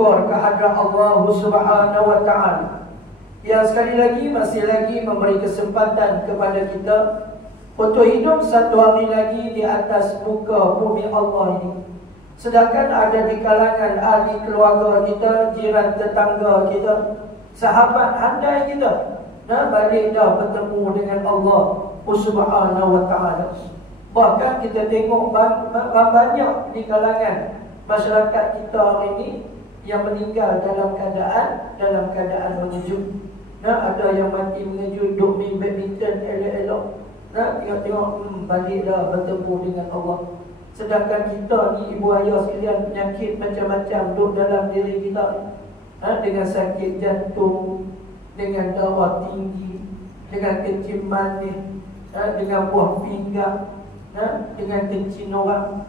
bersyukur kehadrat Allah Subhanahu wa Ta'ala yang sekali lagi masih lagi memberi kesempatan kepada kita untuk hidup satu hari lagi di atas muka bumi Allah ini. Sedangkan ada di kalangan ahli keluarga kita, jiran tetangga kita, sahabat handai kita, balik dah bertemu dengan Allah Subhanahu wa Ta'ala. Bahkan kita tengok banyak di kalangan masyarakat kita hari ini yang meninggal dalam keadaan mengejut. Ada yang mati mengejut, duk main badminton elok-elok. Tengok balik dah bertemu dengan Allah. Sedangkan kita ni ibu ayah sekalian, penyakit macam-macam duk dalam diri kita, dengan sakit jantung, dengan darah tinggi, dengan kencing manis, dengan buah pinggang, dengan kencing orang.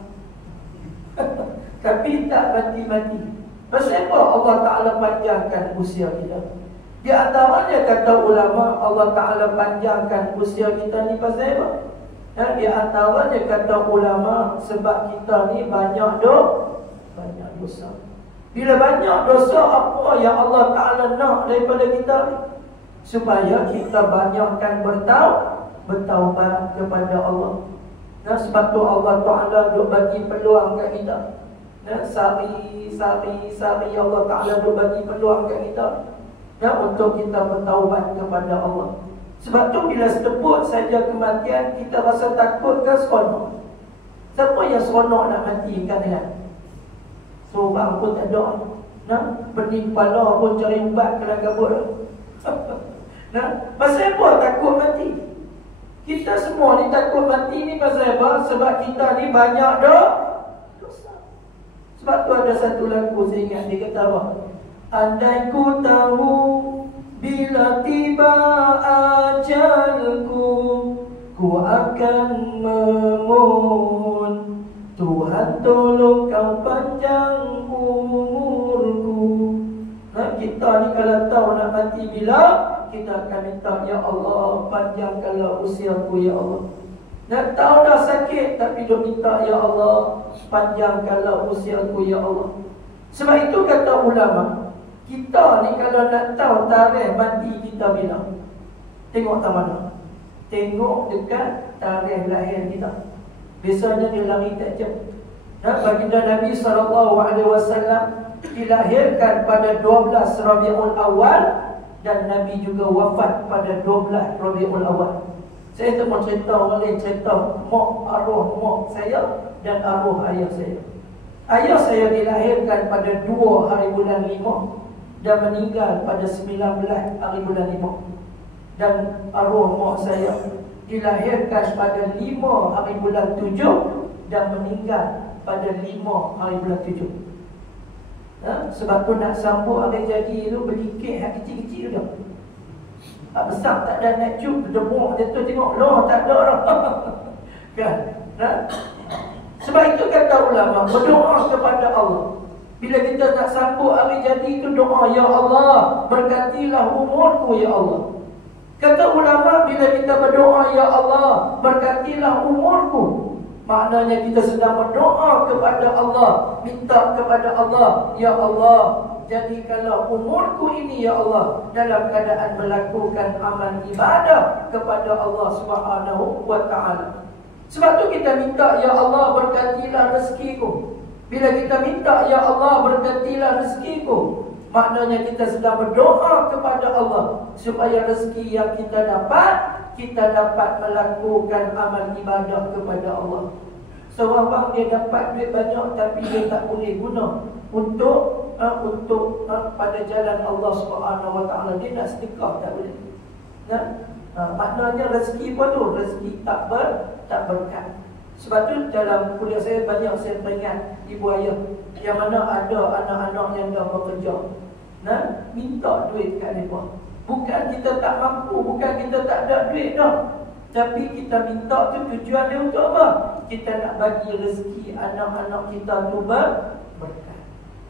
Tapi tak mati-mati. Pasal apa Allah Ta'ala panjangkan usia kita? Di antaranya kata ulama, Allah Ta'ala panjangkan usia kita ni pasal apa? Di antaranya kata ulama, sebab kita ni banyak dosa. Bila banyak dosa, apa yang Allah Ta'ala nak daripada kita ni? Supaya kita banyakkan bertaubat kepada Allah. Sebab tu Allah Ta'ala duk bagi peluang kat kita. Sari Allah Ta'ala duk bagi peluang kat kita, untuk kita bertaubat kepada Allah. Sebab tu bila seteput saja kematian, kita rasa takut ke seronok? Siapa yang seronok nak mati kan dengan? Seorang pun tak ada. Pening kepala pun cari ubat kena kabut. Pasal apa takut mati? Kita semua ni takut mati ni pasal apa? Sebab kita ni banyak dosa. Sebab tu ada satu lagu saya ingat, dia kata apa? Andai ku tahu bila tiba ajalku, ku akan memohon Tuhan tolong kau panjang umurku. Kita ni kalau tahu nak mati bila, kita akan minta, ya Allah panjangkanlah usiaku ya Allah. Nak tahu dah sakit tapi dia minta, ya Allah panjangkanlah usiaku ya Allah. Sebab itu kata ulama, kita ni kalau nak tahu tarikh mati kita bila, tengok tak mana? Tengok dekat tarikh lahir kita. Biasanya dia lari tak jauh. Baginda Nabi SAW dilahirkan pada 12 Rabiul Awal, dan Nabi juga wafat pada 12 Rabiul Awal. Saya tu mau cerita orang lain, cerita arwah mak saya dan arwah ayah saya. Ayah saya dilahirkan pada 2 hari bulan 5 dan meninggal pada 19 hari bulan 5. Dan arwah mak saya dilahirkan pada 5 hari bulan 7 dan meninggal pada 5 hari bulan 7. Sebab tu nak sambut hari jadi tu beli kek yang kecil-kecil dah. Besar tak ada nak cuk, berdemuk je tu tengok, loh tak ada dah. Kan? Sebab itu kata ulama, berdoa kepada Allah. Bila kita nak sambut hari jadi itu doa, ya Allah berkatilah umurku ya Allah. Kata ulama, bila kita berdoa, ya Allah berkatilah umurku, maknanya kita sedang berdoa kepada Allah, minta kepada Allah, ya Allah jadikanlah umurku ini ya Allah dalam keadaan melakukan amal ibadah kepada Allah Subhanahu wa Ta'ala. Sebab tu kita minta, ya Allah berkatilah rezekiku. Bila kita minta, ya Allah berkatilah rezekiku, maknanya kita sedang berdoa kepada Allah supaya rezeki yang kita dapat melakukan amal ibadah kepada Allah. Seorang bang dia dapat duit banyak tapi dia tak boleh guna untuk pada jalan Allah Subhanahu wa Ta'ala. Dia nak sedekah tak boleh. Maknanya rezeki apa tu? Rezeki tak berkat. Sebab tu dalam kuliah saya banyak saya teringat ibu ayah yang mana ada anak-anak yang dah bekerja, minta duit kat mereka. Bukan kita tak mampu, bukan kita tak ada duit dah, tapi kita minta tu tujuan dia untuk apa? Kita nak bagi rezeki anak-anak kita tu berkat.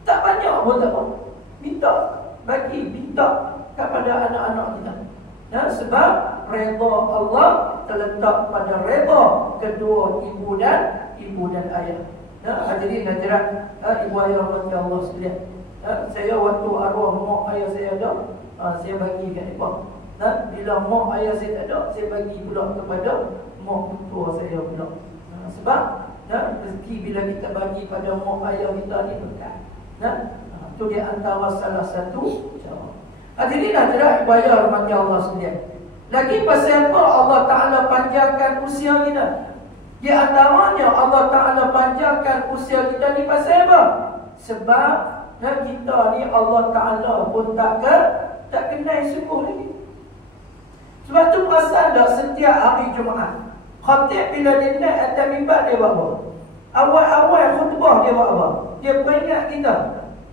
Tak banyak pun tak apa, minta kepada anak-anak kita. Sebab redha Allah terletak pada redha kedua ibu dan ayah. Hadirin hadirat ibu ayah rahmat Allah sekalian. Saya waktu arwah mak ayah saya ada, saya bagi kat mereka. Bila mak ayah saya tak ada, saya bagi pula kepada mak mentua saya pula. Sebab rezeki bila kita bagi pada mak ayah kita ni berkat. Itu dia antara salah satu cara. Hadirin hadirat bayar mati Allah sekalian. Lagi pasal apa Allah Ta'ala panjangkan usia kita? Di antaranya Allah Ta'ala panjangkan usia kita ni pasal apa? Sebab kita ni Allah Ta'ala pun tak kenal sungguh lagi. Sebab tu perasan tak setiap hari Jumaat khatib bila dia naik atas mimbar dia buat apa? Awal-awal khutbah dia buat apa? Dia peringat kita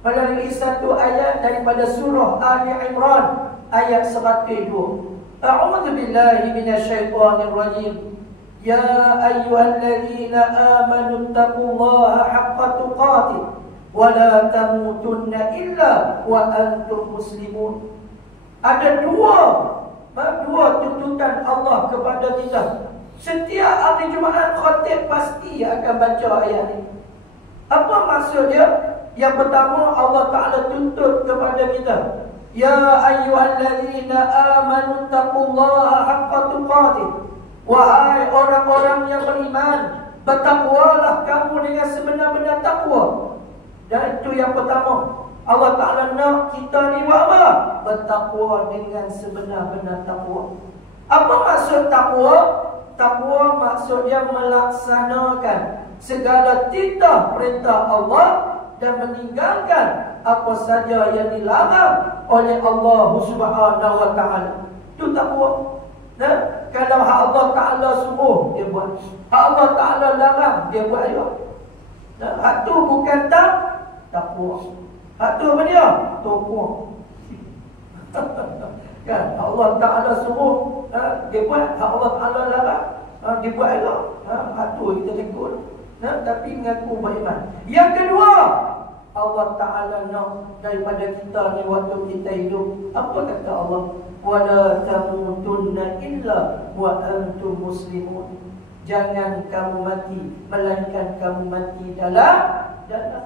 melalui satu ayat daripada surah Ali Imran ayat 102. A'udzu billahi minasyaitonir rajim. Ya ayyuhalladzina amanu taqullaha haqqa tuqatih wa la tamutunna illa wa antum muslimun. Ada dua tuntutan Allah kepada kita. Setiap hari Jumaat khatib pasti akan baca ayat ini. Apa maksud dia? Yang pertama Allah Ta'ala tuntut kepada kita, ya ayyuhalladzina amanu taqullaha haqqa tuqatih. Wahai orang-orang yang beriman, bertakwalah kamu dengan sebenar-benar takwa. Dan itu yang pertama. Allah Ta'ala nak kita ni buat apa? Bertakwa dengan sebenar-benar takwa. Apa maksud takwa? Takwa maksudnya melaksanakan segala titah perintah Allah dan meninggalkan apa saja yang dilarang oleh Allah Subhanahu wa Ta'ala. Itu takwa. Kalau Allah Ta'ala suruh, dia buat. Allah Ta'ala larang, dia buat juga. Hak tu bukan takwa. Hak tu apa dia? Takwa. Kan Allah Ta'ala suruh, dia buat. Hak Allah Ta'ala larang, dia buat juga. Hak tu kita tegur. Tapi mengaku beriman. Yang kedua, Allah Ta'ala nak daripada kita ni waktu kita hidup. Apa kata Allah? Wala tamutunna illa wa antum muslimun. Jangan kamu mati melainkan kamu mati dalam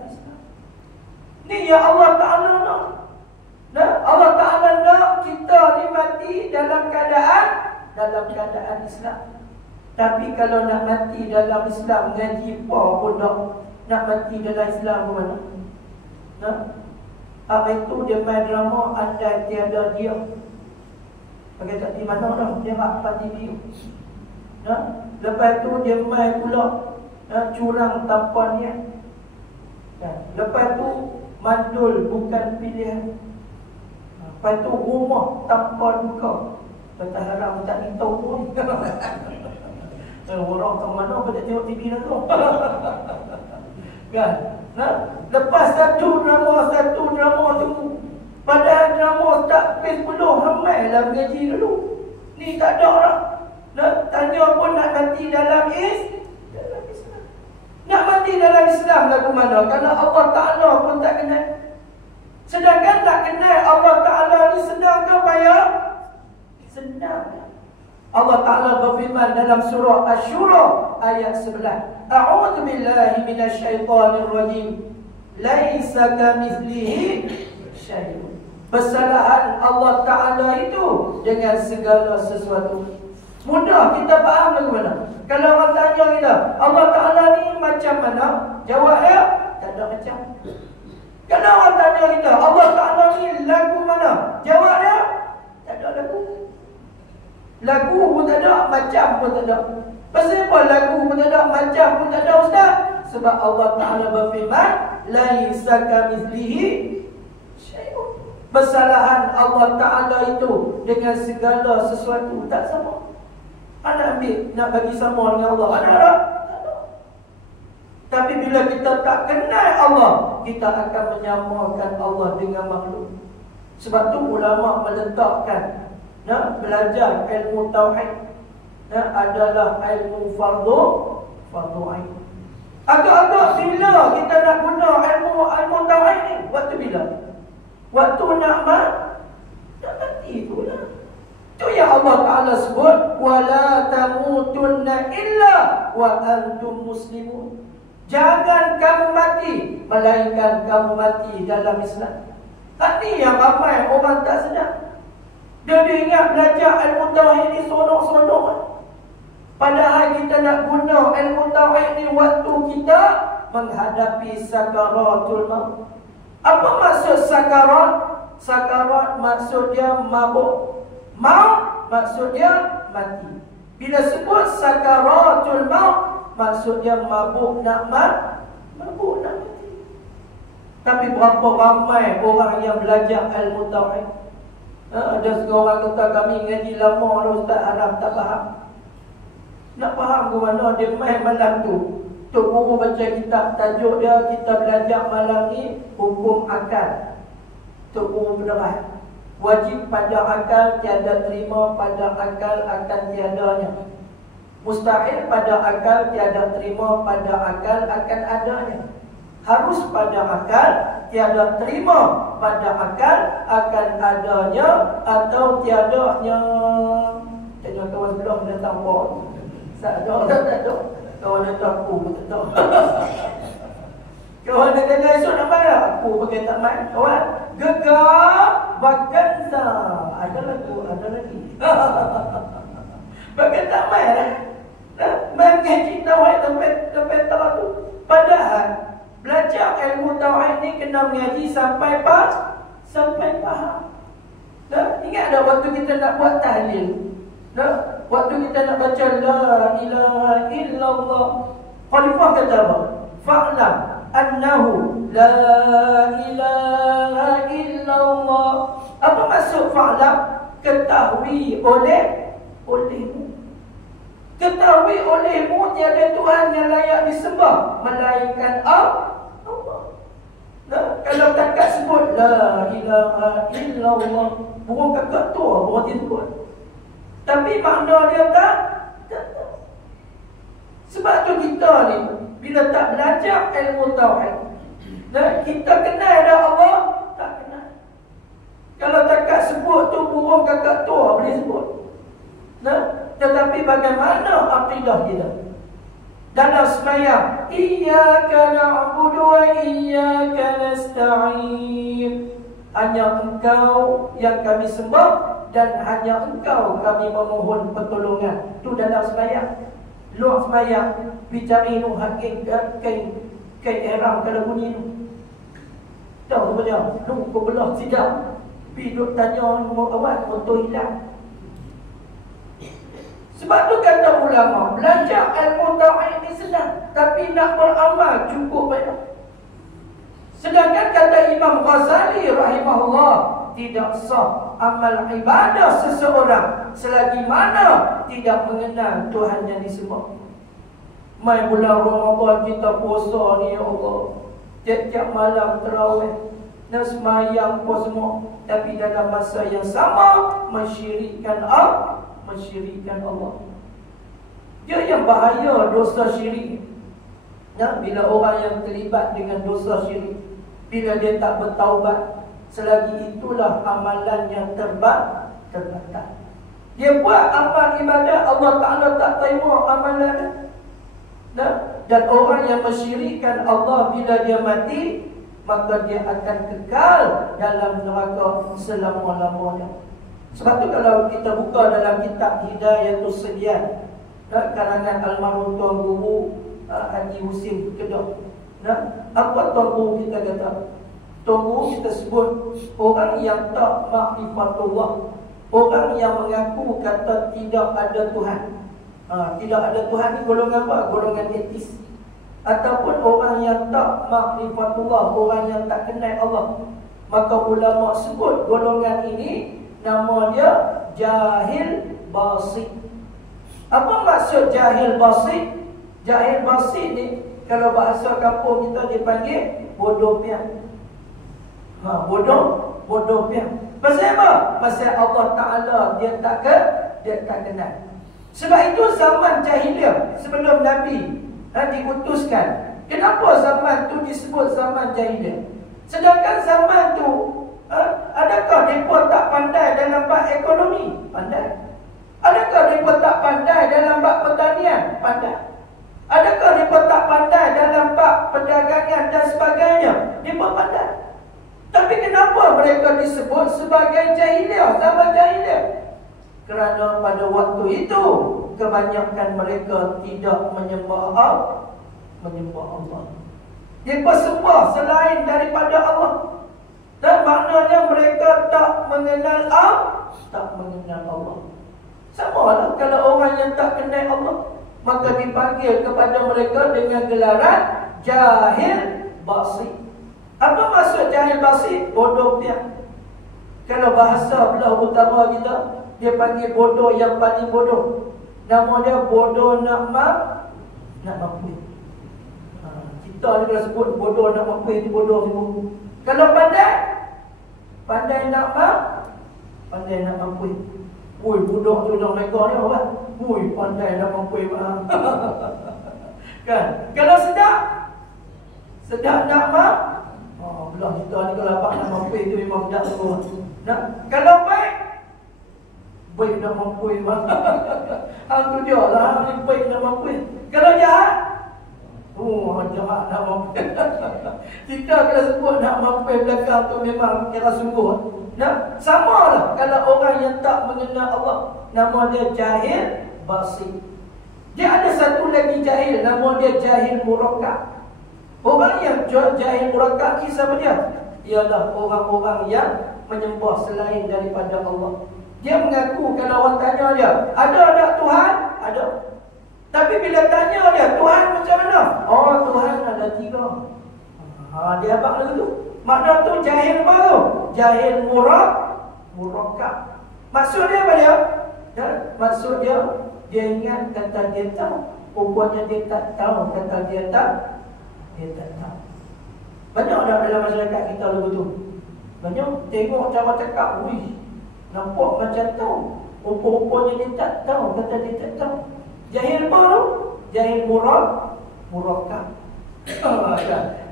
Islam. Ni ya Allah Ta'ala nak. Allah Ta'ala nak kita ni mati dalam keadaan Islam. Tapi kalau nak mati dalam Islam, ngaji apa pun nak mati dalam Islam ke mana? Apa itu dia main drama andai tiada dia. Pakai tak di mana dah, dia rapat TV. Lepas tu dia main pula curang tanpa niat. Lepas tu mandul bukan pilihan. Lepas tu rumah tanpa duka. Kata haram tak minta pun. Orang ke mana pada tengok TV dulu. Kan? Lepas satu drama tu, padahal drama tak habis puluh, ramai lah mengaji dulu. Ni tak ada orang. Tanya pun nak mati dalam Islam. Nak mati dalam Islam lagu mana? Kalau Allah Ta'ala pun tak kenal. Sedangkan tak kenal Allah Ta'ala ni senang ke payah? Senang. Allah Ta'ala berfirman dalam surah Asy-Syura ayat 11. A'udzu billahi minasyaitonir rajim. Laisa kamitslihi syai'un. Persalahan Allah Ta'ala itu dengan segala sesuatu. Mudah kita faham bagaimana? Kalau orang tanya kita, Allah Ta'ala ni macam mana? Jawabnya, tak ada macam. Kalau orang tanya kita, Allah Ta'ala ni lagu mana? Jawabnya, tak ada lagu. Lagu pun tak ada, macam pun tak ada. Pasal apa lagu pun tak ada, macam pun tak ada, Ustaz? Sebab Allah Ta'ala berfirman, laisa kamitslihi syai'un. Persalahan Allah Ta'ala itu dengan segala sesuatu tak sama. Mana ambil nak bagi sama dengan Allah? Ada tak? Tapi bila kita tak kenal Allah, kita akan menyamakan Allah dengan makhluk. Sebab tu ulama meletakkan belajar ilmu tauhid adalah ilmu fardu ain. Agak-agak bila kita nak guna ilmu tauhid ni? Waktu bila? Waktu nak mati tu lah. Itu yang Allah Ta'ala sebut, wala tamutunna illa wa antum muslimun. Jangan kamu mati, melainkan kamu mati dalam Islam. Ini yang ramai orang tak sedar. Dia ingat belajar ilmu tauhid ni sonok-sonok. Padahal kita nak guna ilmu tauhid ni waktu kita menghadapi sakaratul maut. Apa maksud sakarat? Sakarat maksud dia mabuk. Maut maksud dia mati. Bila sebut sakaratul maut, maksud dia mabuk nak mabuk nak mati. Tapi berapa ramai orang yang belajar ilmu tauhid. Ada seorang kata kami ngaji lama dah Ustaz, haram tak faham. Nak faham ke mana dia main malam tu. Tok Guru baca kitab, tajuk dia kita belajar malam ni hukum akal. Tok Guru penerang, wajib pada akal, tiada terima pada akal akan tiadanya. Mustahil pada akal, tiada terima pada akal akan adanya. Harus pada akal, tiada terima pada akal akan adanya atau tiadanya. Tanya kawan sebelah datang pun. Tak ada, tak ada. Kawan datang aku pun tak tahu. Kawan nak tanya esok nak main, aku pakai tak main. Kawan, gegar baganza. Ada lagi. Pakai tak main lah. Main ngaji tauhid sampai tahu tu. Padahal belajar ilmu tauhid ni kena mengaji sampai faham. Ingat tak waktu kita nak buat tahlil? Waktu kita nak baca la ilaha illallah, khalifah kata apa? Fa'lam annahu la ilaha illallah. Apa maksud fa'lam? Ketahui olehmu. Ketahui olehmu tiada Tuhan yang layak disembah melainkan Allah. Kalau takat sebut la ilaha illallah, burung kakak tua burung disebut. Tapi makna dia tak. Sebab tu kita ni bila tak belajar ilmu tauhid, kita kenal ada Allah, tak kenal. Kalau takat sebut tu burung kakak tua boleh sebut. Tetapi bagaimana akidah kita? Dalam sembahyang, iyyaka na'budu wa iyyaka nasta'in. Hanya Engkau yang kami sembah dan hanya Engkau kami memohon pertolongan. Tu dalam sembahyang. Luar sembahyang, bicarinu hakim kain ihram kalau bunyi tu. Tahu sebenarnya, lu kau belah sidang. Pergi duk tanya awak motor hilang. Sebab tu kata ulama, belajar ilmu tauhid ni senang, tapi nak beramal cukup banyak. Sedangkan kata Imam Ghazali rahimahullah, tidak sah amal ibadah seseorang selagi mana tidak mengenal Tuhan yang disembah. Mai bulan Ramadan kita puasa ni ya Allah, tiap-tiap malam tarawih, nak sembahyang apa semua, tapi dalam masa yang sama mensyirikkan Allah. Dia yang bahaya dosa syirik. Bila orang yang terlibat dengan dosa syirik, bila dia tak bertaubat, selagi itulah amalan yang terbatal. Dia buat amal ibadat, Allah Ta'ala tak terima amalan. Dan orang yang mensyirikkan Allah, bila dia mati, maka dia akan kekal dalam neraka selama-lamanya. Sebab tu kalau kita buka dalam kitab Hidayatus Sedian, karangan almarhum Tuan Guru Haji Husin Kedah, apa Tuan Guru kita kata? Tuan Guru kita sebut orang yang tak makrifatullah, orang yang mengaku kata tidak ada Tuhan. Tidak ada Tuhan ni golongan apa? Golongan etis. Ataupun orang yang tak makrifatullah, orang yang tak kenal Allah. Maka ulama sebut golongan ini nama dia jahil basit. Apa maksud jahil basit? Jahil basit ni kalau bahasa kampung kita dipanggil bodoh pian. Bodoh pian. Pasal apa? Pasal Allah Ta'ala dia tak kenal. Sebab itu zaman jahiliah sebelum Nabi diutuskan, kenapa zaman tu disebut zaman jahiliah? Sedangkan zaman tu adakah mereka tak pandai dalam bab ekonomi? Pandai. Adakah mereka tak pandai dalam bab pertanian? Pandai. Adakah mereka tak pandai dalam bab perdagangan dan sebagainya? Mereka pandai. Tapi kenapa mereka disebut sebagai jahiliah, zaman jahiliah? Kerana pada waktu itu kebanyakan mereka tidak menyembah Allah. Mereka sembah selain daripada Allah. Dan maknanya mereka tak mengenal Allah. Sama lah kalau orang yang tak kenal Allah, maka dipanggil kepada mereka dengan gelaran jahil basir. Apa maksud jahil basir? Bodoh piak. Kalau bahasa belah utara kita, dia panggil bodoh yang paling bodoh. Nama dia bodoh nak mampu. Kita ni kalau sebut bodoh nak mampu, itu bodoh semua. Kalau pandai nak mampu. Ui, budak tu dalam mereka ni apa? Ui, pandai nak mampu. Kan? Kalau sedap nak belah kita ni kalau abang nak mampu itu memang sedap semua. Nah, kalau baik nak mampu. Hang tu dia lah, baik nak mampu. Kalau jahat, jahat nak mampu. Kita kalau sebut nak mampu belakang tu memang kira sungguh. Nah, sama lah kalau orang yang tak mengenal Allah, nama dia jahil basir. Dia ada satu lagi jahil, nama dia jahil murakkab. Orang yang jahil murakkab ni siapa dia? Ialah orang-orang yang menyembah selain daripada Allah. Dia mengaku kalau orang tanya dia, ada tak Tuhan? Ada. Tapi bila tanya dia, Tuhan macam mana? Tuhan ada 3. Dia abang lagi tu. Makna tu jahil baru. Jahil murakkab. Maksud dia apa dia? Maksud dia ingat kata dia tahu. Rupanya dia tak tahu kata dia tak tahu. Banyak dah dalam masyarakat kita lagu tu. Banyak tengok cara cakap, nampak macam tahu. Rupa-rupanya dia tak tahu kata dia tak tahu. Jahil baru. Jahil murakkab.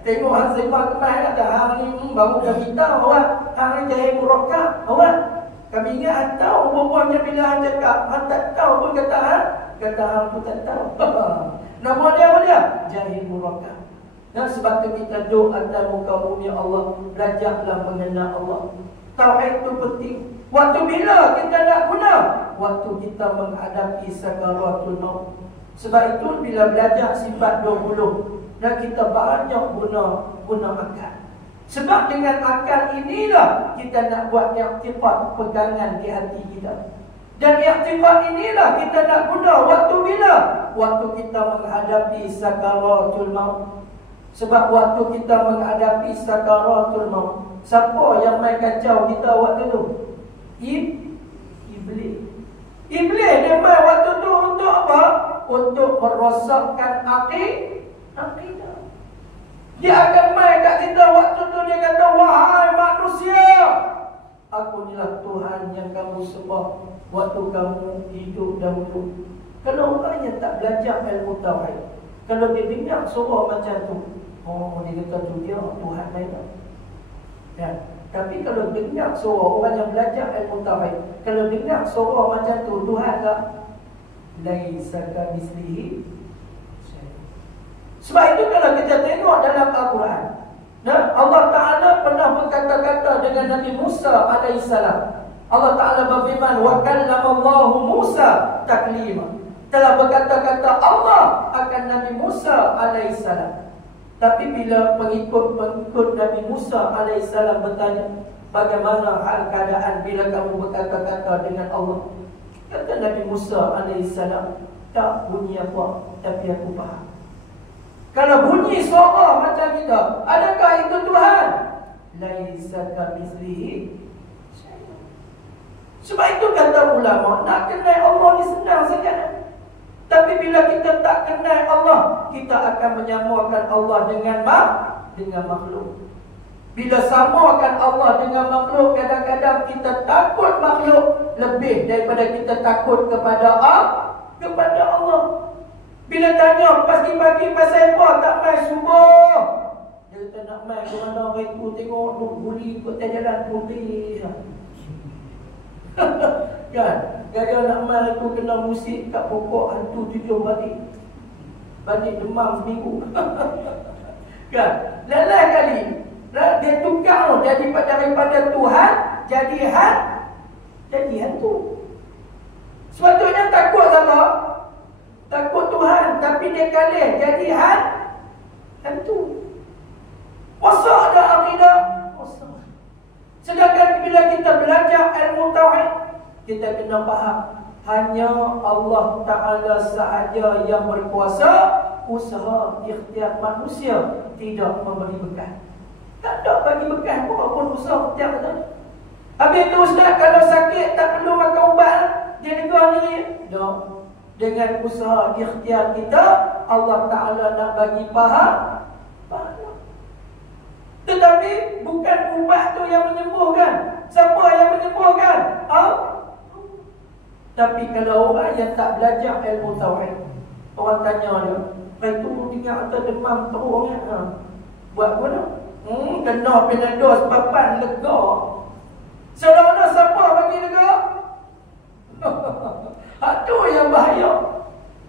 Tengok hang sembah kemah kata hang ni baru kami tahu awak. Hang ni jahil murakkab awak. Kami ingat tahu rupanya bila hang cakap hang tak tahu pun kata hang pun tak tahu. Nama dia apa dia? Jahil murakkab. Dan sebab tu kita doa atas muka bumi Allah, belajarlah mengenal Allah. Tauhid itu penting. Waktu bila kita nak guna? Waktu kita menghadapi sakaratul maut. Sebab itu bila belajar sifat 20, dan kita banyak guna akal. Sebab dengan akal inilah kita nak buat i'tifad, pegangan di hati kita. Dan i'tifad inilah kita nak guna waktu bila? Waktu kita menghadapi sakaratul maut. Sebab waktu kita menghadapi sakaratul maut, siapa yang main kacau kita waktu tu? Iblis. Iblis dia main waktu tu untuk apa? Untuk merosakkan akidah. Dia akan main kat kita waktu tu. Dia kata, wahai manusia, aku inilah Tuhan yang kamu sembah waktu kamu hidup dahulu. Kalau orang yang tak belajar ilmu tauhid, kalau dia dengar suara macam tu, dia kata tu dia Tuhan main. Ya. Tapi kalau dengar suara orang yang belajar ilmu tauhid, kalau dengar suara macam tu, Tuhan tak? Laisa kamitslihi. Sebab itu kalau kita tengok dalam Al-Quran, Allah Ta'ala pernah berkata-kata dengan Nabi Musa alaihissalam. Allah Ta'ala berfirman, wa kallamallahu Musa taklima. Telah berkata-kata Allah akan Nabi Musa alaihissalam. Tapi bila pengikut Nabi Musa alaihissalam bertanya, bagaimana hal keadaan bila kamu berkata-kata dengan Allah? Kata Nabi Musa alaihissalam, tak bunyi apa, tapi aku faham. Kalau bunyi suara macam kita, adakah itu Tuhan? Laisa kamitslihi syai'un. Sebab itu kata ulama, nak kenal Allah ni senang saja. Tapi bila kita tak kenal Allah, kita akan menyamakan Allah dengan makhluk. Bila samakan Allah dengan makhluk, kadang-kadang kita takut makhluk lebih daripada kita takut kepada Allah. Bila tanya pagi-pagi pasal apa, tak main subuh. Dia kata nak main ke mana hari tu, tengok duk buli kot jalan putih. Kan? Gaya nak main tu kena musik kat pokok hantu 7 balik. balik demam seminggu. Kan? Lain kali dia tukar daripada Tuhan jadi hantu. Sepatutnya takut sama, takut Tuhan, tapi dia kalah jadi hantu. Rosak dah akidah, rosak. Sedangkan bila kita belajar ilmu tauhid, kita kena faham hanya Allah Ta'ala sahaja yang berkuasa. Usaha ikhtiar manusia tidak memberi bekal. Tak ada bagi bekal walaupun usaha ikhtiar tadi. Habis tu ustaz, kalau sakit tak perlu makan ubat, dia dengar diri. Tak. Dengan usaha ikhtiar kita, Allah Ta'ala nak bagi pahala. Tetapi bukan ubat tu yang menyembuhkan. Siapa yang menyembuhkan? Allah. Tapi kalau orang yang tak belajar ilmu tauhid, orang tanya dia, "Itu tinggal atas demam teruk kan? Buat apa dah? Kena Panadol sepapan lega." Saudara siapa bagi lega? Itu yang bahaya.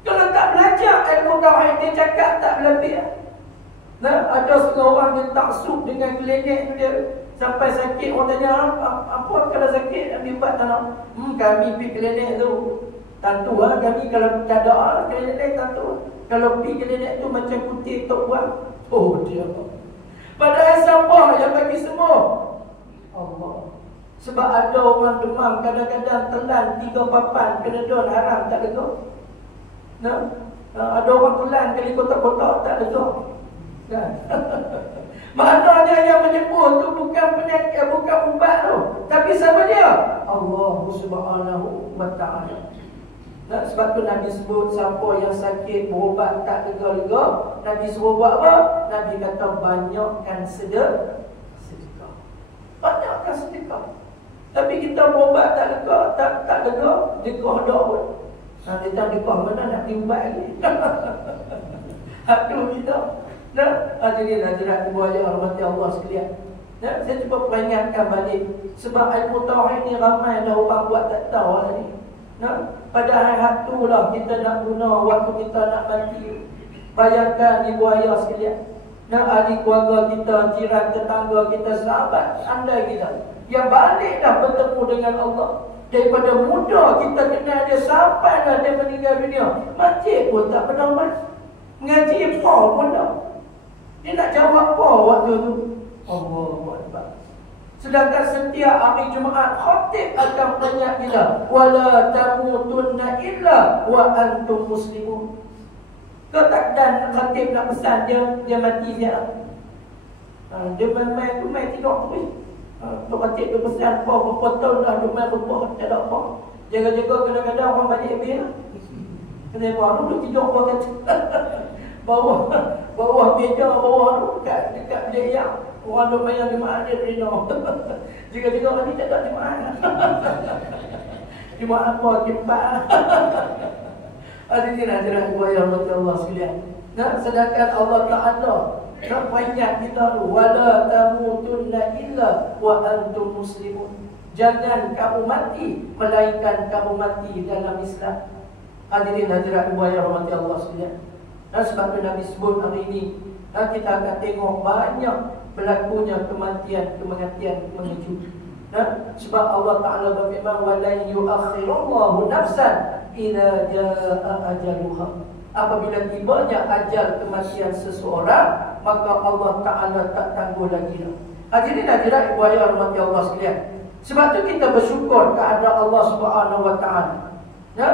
Kalau tak belajar ilmu tauhid, dia cakap tak berlebih. Ada seorang yang taksub dengan klinik dia. Sampai sakit, orang tanya, apa kalau sakit ambil ubat tak nak? Kami pergi klinik tu. Tentu kami kalau tak ada klinik tentu. Kalau pergi klinik tu macam putih tok buat. Oh dia. Padahal siapa yang bagi semua? Allah. Sebab ada orang demam kadang-kadang telan 3 papan Panadol haram tak lega. Ada orang telan kali kotak-kotak tak lega. Kan? Maknanya yang menyembuh tu bukan penyakit, bukan ubat tu, tapi siapa dia? Allah Subhanahu wa ta'ala. Sebab tu Nabi sebut siapa yang sakit berubat tak lega-lega, Nabi suruh buat apa? Nabi kata banyakkan sedekah. Banyakkan sedekah. Tapi kita berubat tak lega, tak lega, dekah dak pun. Dia tak dekah mana nak diubat lagi. Hak tu kita. Hadirin hadirat buaya rahmati Allah sekalian. Saya cuba peringatkan balik. Sebab ilmu tauhid ni ramai dah orang buat tak tahu tadi. Padahal hak tu lah kita nak guna waktu kita nak mati. Bayangkan ibu ayah sekalian, ahli keluarga kita, jiran tetangga kita, sahabat, andai kita yang balik dah bertemu dengan Allah. Daripada muda kita kenal dia sampai dah dia meninggal dunia, masjid pun tak pernah mengaji pun dah. Dia nak jawab apa waktu tu? Allahu Akbar. Sedangkan setiap hari Jumaat khatib akan banyak bila wala tamutunna illa wa antum muslimun. Kau tak dan khatib nak pesan dia mati dia. Dia main tu main tidur terus. Tok khatib dia pesan berapa tahun dah duk main rubah tak ada apa. Jaga-jaga kadang-kadang orang balik habis lah. Kenapa duduk tidur buat kata. Bawah meja bawah tu dekat bilik yang orang duk bayar jemaah dia rina. Jika-jika orang ni tak ada jemaah. Jemaah apa jemaah. Hadirin hadirat buaya Allah sekalian. Sedangkan Allah Ta'ala nak peringat kita tu, wala tamutunna illa wa antum muslimun. Jangan kamu mati melainkan kamu mati dalam Islam. Hadirin hadirat buaya Allah sekalian. Sebab tu Nabi sebut hari ini, kita akan tengok banyak berlakunya kematian mengejut. Sebab Allah Ta'ala berfirman, وَلَنْ يُؤَخِّرُ اللَّهُ نَفْسًا إِذَا جَاءَ أَجَلُهَا. Apabila tibanya ajal kematian seseorang, maka Allah Ta'ala tak tangguh lagi. Hadirin hadirat buaya rahmati Allah sekalian. Sebab tu kita bersyukur kepada Allah Subhanahu wa Ta'ala.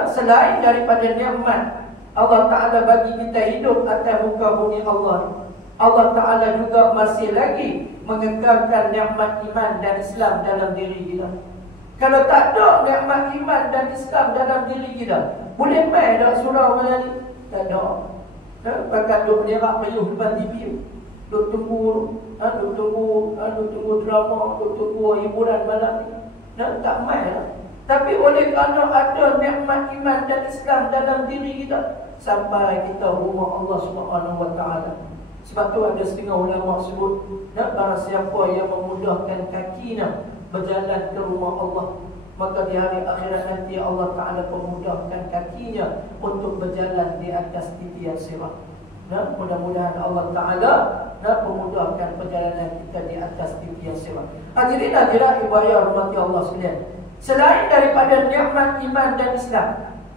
Selain daripada nikmat Allah Ta'ala bagi kita hidup atas muka bumi Allah, Allah Ta'ala juga masih lagi mengekalkan nikmat iman dan Islam dalam diri kita. Kalau tak ada nikmat iman dan Islam dalam diri kita, boleh main tak surau macam ni? Tak ada. Pakat duk berak payuh depan TV, duk tunggu drama, duk tunggu hiburan malam ni. Tak main lah. Tapi oleh kerana ada nikmat iman dan Islam dalam diri kita, sampai kita rumah Allah Subhanahu wa Ta'ala. Sebab tu ada setengah ulama sebut, barang siapa yang memudahkan kakinya berjalan ke rumah Allah, maka di hari akhirat nanti Allah Ta'ala pemudahkan kakinya untuk berjalan di atas titian sirat. Nah, mudah-mudahan Allah Ta'ala pemudahkan perjalanan kita di atas titian sirat. Hadirin hadirat ibu ayah rahmati Allah sekalian, selain daripada nikmat iman dan Islam,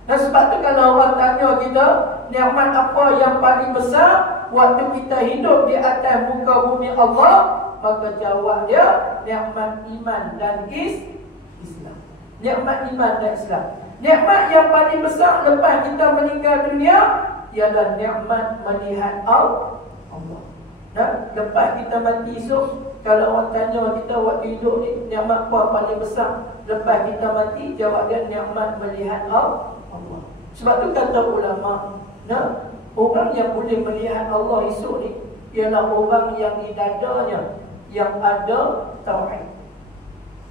dan sebab tu kalau orang tanya kita nikmat apa yang paling besar waktu kita hidup di atas muka bumi Allah, maka jawab dia nikmat iman dan Islam. Nikmat iman dan Islam. Nikmat yang paling besar lepas kita meninggal dunia ialah nikmat melihat Allah. Nah, lepas kita mati esok, kalau orang tanya kita waktu hidup ni nikmat apa paling besar lepas kita mati, jawab dia nikmat melihat Allah. Sebab tu kata ulama, nah, orang yang boleh melihat Allah esok ni ialah orang yang di dadanya yang ada tauhid.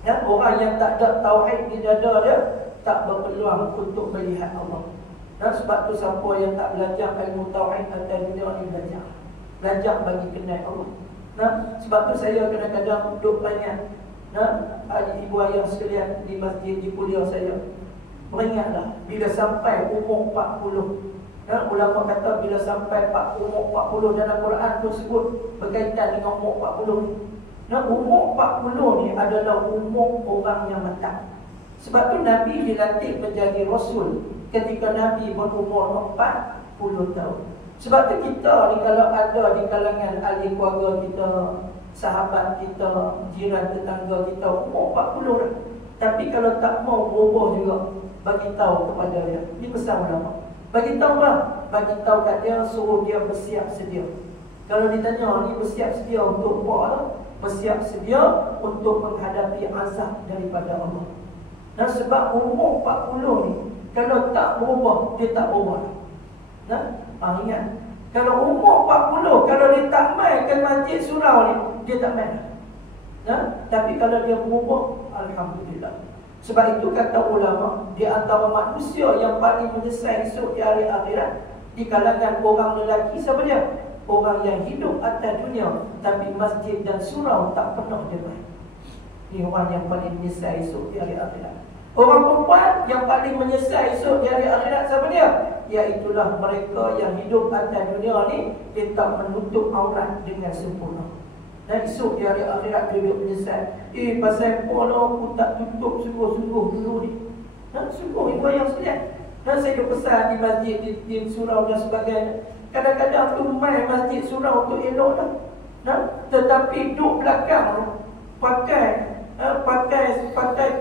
Ya, orang yang tak ada tauhid di dada dia tak berpeluang untuk melihat Allah. Nah, sebab tu siapa yang tak belajar ilmu tauhid atas dunia ni belajar bagi kenal Allah. Nah, sebab tu saya kadang-kadang duduk banyak, nah, ibu ayah sekalian di masjid di kuliah saya, beringatlah bila sampai umur 40. Nah, ulama kata bila sampai umur 40 dalam Quran pun sebut berkaitan dengan umur 40 ni. Nah, umur 40 ni adalah umur orang yang matang. Sebab tu Nabi dilantik menjadi Rasul ketika Nabi berumur 40 tahun. Sebab tu kita ni kalau ada di kalangan ahli keluarga kita, sahabat kita, jiran tetangga kita umur 40 dah, tapi kalau tak mau berubah juga, bagi tahu kepada dia. Ini pesan ulama. Bagi tahu apa? Bagi tahu kat dia, suruh dia bersiap sedia. Kalau ditanya ni bersiap sedia untuk buat apa? Bersiap sedia untuk menghadapi azab daripada Allah. Dan sebab umur 40 ni kalau tak berubah, dia tak berubah. Nah, ingat, kalau umur 40, kalau dia tak main ke masjid surau ni, dia tak main. Nah, tapi kalau dia berubah, alhamdulillah. Sebab itu kata ulama, di antara manusia yang paling menyesal esok di hari akhirat di kalangan orang lelaki siapa dia? Orang yang hidup atas dunia tapi masjid dan surau tak pernah dia main. Ini orang yang paling menyesal esok di hari akhirat. Orang perempuan yang paling menyesal esok di hari akhirat siapa dia? Iaitulah mereka yang hidup atas dunia ni, dia tak menutup aurat dengan sempurna. Dan esok di hari akhirat dia duduk menyesal, pasal apa aku tak tutup sungguh-sungguh dulu ni. Dan sungguh ibu ayah sekalian, dan saya duduk pesan di masjid, di surau dan sebagainya, kadang-kadang tu main masjid surau untuk elok dah. Nah, tetapi duduk belakang pakai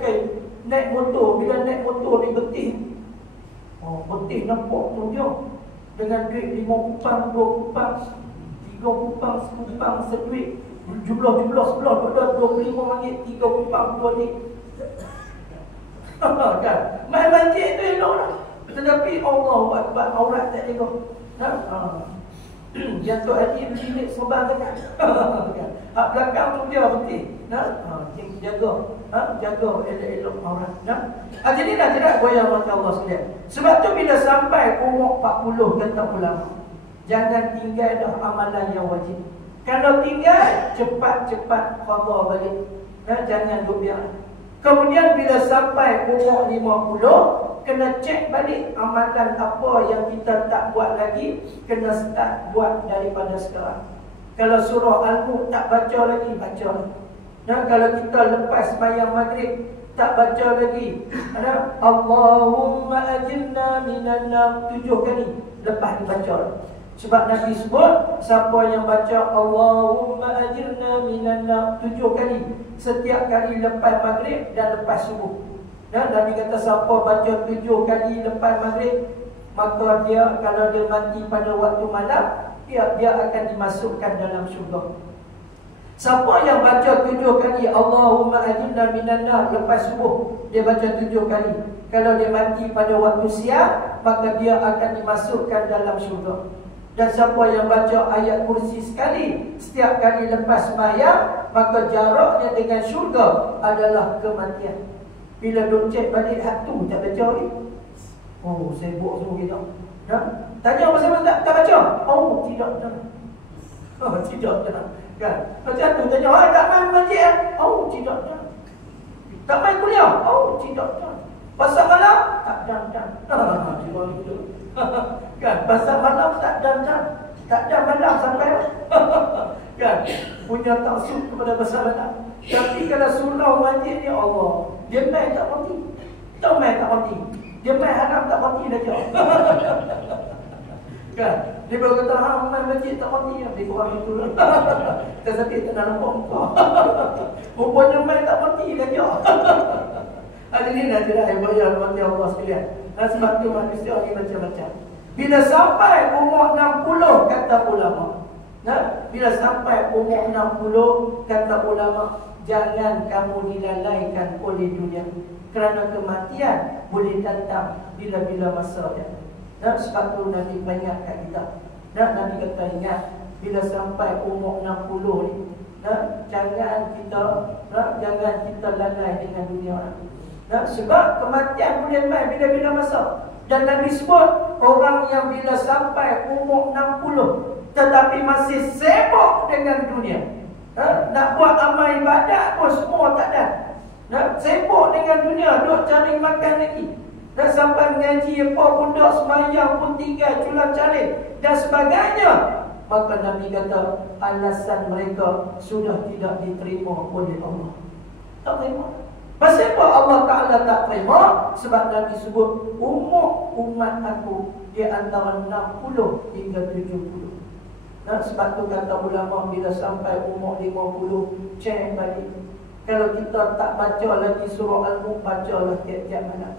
kain, naik motor. Bila naik motor ni betih, betih nampak tu dia dengan duit 5 kupang, 2 kupang, 3 kupang, 10 kupang seduit, jumlah sebelah pada 25 ringgit, 3 kupang, 2 ringgit. Kan? Main masjid tu elok lah. Tetapi Allahu Akbar, aurat tak jaga. Yang tu haji beli serban dekat. Belakang tu dia betih. Jaga elok-elok aurat. Jadi dah tidak goyah mata Allah sekalian. Sebab tu bila sampai umur 40 kata ulama, jangan tinggal dah amalan yang wajib. Kalau tinggal, cepat-cepat qada balik. Jangan duk biar. Kemudian bila sampai umur 50, kena cek balik amalan apa yang kita tak buat lagi, kena start buat daripada sekarang. Kalau surah Al-Mulk tak baca lagi, baca. Dan kalau kita lepas sembahyang maghrib tak baca lagi, Allahumma ajirna minan nar 7 kali, lepas dibaca. Sebab Nabi sebut, siapa yang baca Allahumma ajirna minan nar 7 kali, setiap kali lepas maghrib dan lepas subuh. Dan Nabi kata siapa baca 7 kali lepas maghrib, maka dia kalau dia mati pada waktu malam, dia akan dimasukkan dalam syurga. Siapa yang baca 7 kali Allahumma ajirna minan nar lepas subuh, dia baca 7 kali, kalau dia mati pada waktu siang, maka dia akan dimasukkan dalam syurga. Dan siapa yang baca ayat kursi sekali setiap kali lepas sembahyang, maka jaraknya dengan syurga adalah kematian. Bila duk cek balik hak tu tak baca lagi. Saya buat semua kita. Tanya pasal tak baca? Tidak. Tidak. Kan? Macam tu tanya, tak main masjid? Tidak. Tak main kuliah? Oh, tidak. Pasal malam? Tak dan. Cuma gitu. Kan, pasal malam tak dan. Tak ada malam sampai kan, punya taksub kepada pasal malam. Tapi kalau surau majid ni Allah, dia main tak mati. Tahu main tak mati. Dia main haram tak mati dah jauh. Kan? Dia baru kata haram main masjid tak mati. Dia kurang itu lah. Kita sakit tak nak nampak muka. Rupanya main tak mati dah jauh. Hadirin hadirat yang mati Allah sekalian. Dan sebab tu manusia ni macam-macam. Bila sampai umur 60 kata ulama. Bila sampai umur 60 kata ulama, jangan kamu dilalaikan oleh dunia. Kerana kematian boleh datang bila-bila masa dia. Sebab tu Nabi ingatkan kita. Nabi kata ingat, bila sampai umur 60 ni, jangan kita lalai dengan dunia. Sebab kematian boleh main bila-bila masa. Dan Nabi sebut orang yang bila sampai umur 60 tetapi masih sibuk dengan dunia, nak buat amal ibadat pun semua tak ada. Sibuk dengan dunia, duk cari makan lagi. Dan sampai mengaji apa pun dak, semayang pun tinggal culang calik dan sebagainya. Maka Nabi kata alasan mereka sudah tidak diterima oleh Allah. Tak terima. Pasal apa Allah Ta'ala tak terima? Sebab Nabi sebut umur umat aku di antara 60 hingga 70. Sebab tu kata ulama, bila sampai umur 50, cek balik. Kalau kita tak baca lagi surah Al-Mulk, bacalah tiap-tiap malam.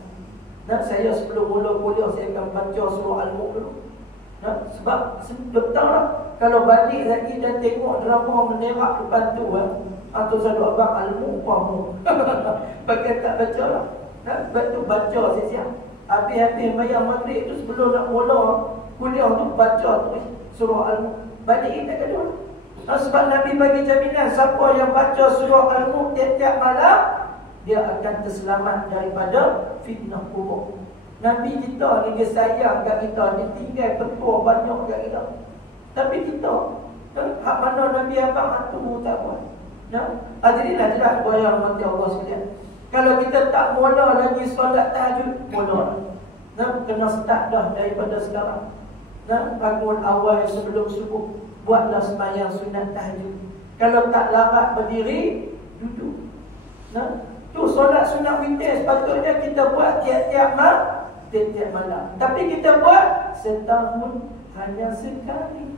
Saya sebelum mula kuliah, saya akan baca surah Al-Mulk dulu. Sebab betul lah, kalau balik lagi dan tengok drama menerak depan tu, atau satu abang Al-Mulk pamu pakai tak baca lah. Sebab tu baca siap-siap. Habis-habis bayar maghrib tu, sebelum nak mula kuliah tu, baca tu surah Al-Mulk. Balik kita kedua. Sebab Nabi bagi jaminan, siapa yang baca surah Al-Mulk tiap-tiap malam, dia akan terselamat daripada fitnah kubur. Nabi kita ni dia sayang kat kita, dia tinggal ketua banyak kat kita. Tapi kita, hak mana Nabi abang tu tak buat. Hadirin hadirat yang mati Allah sekalian. Kalau kita tak mula lagi solat tahajud, mula. Kena start dah daripada sekarang. Bangun awal sebelum subuh, buatlah sembahyang sunat tahajud. Kalau tak larat berdiri, duduk. Tu solat sunat witir sepatutnya kita buat tiap-tiap malam. Tapi kita buat setahun hanya sekali.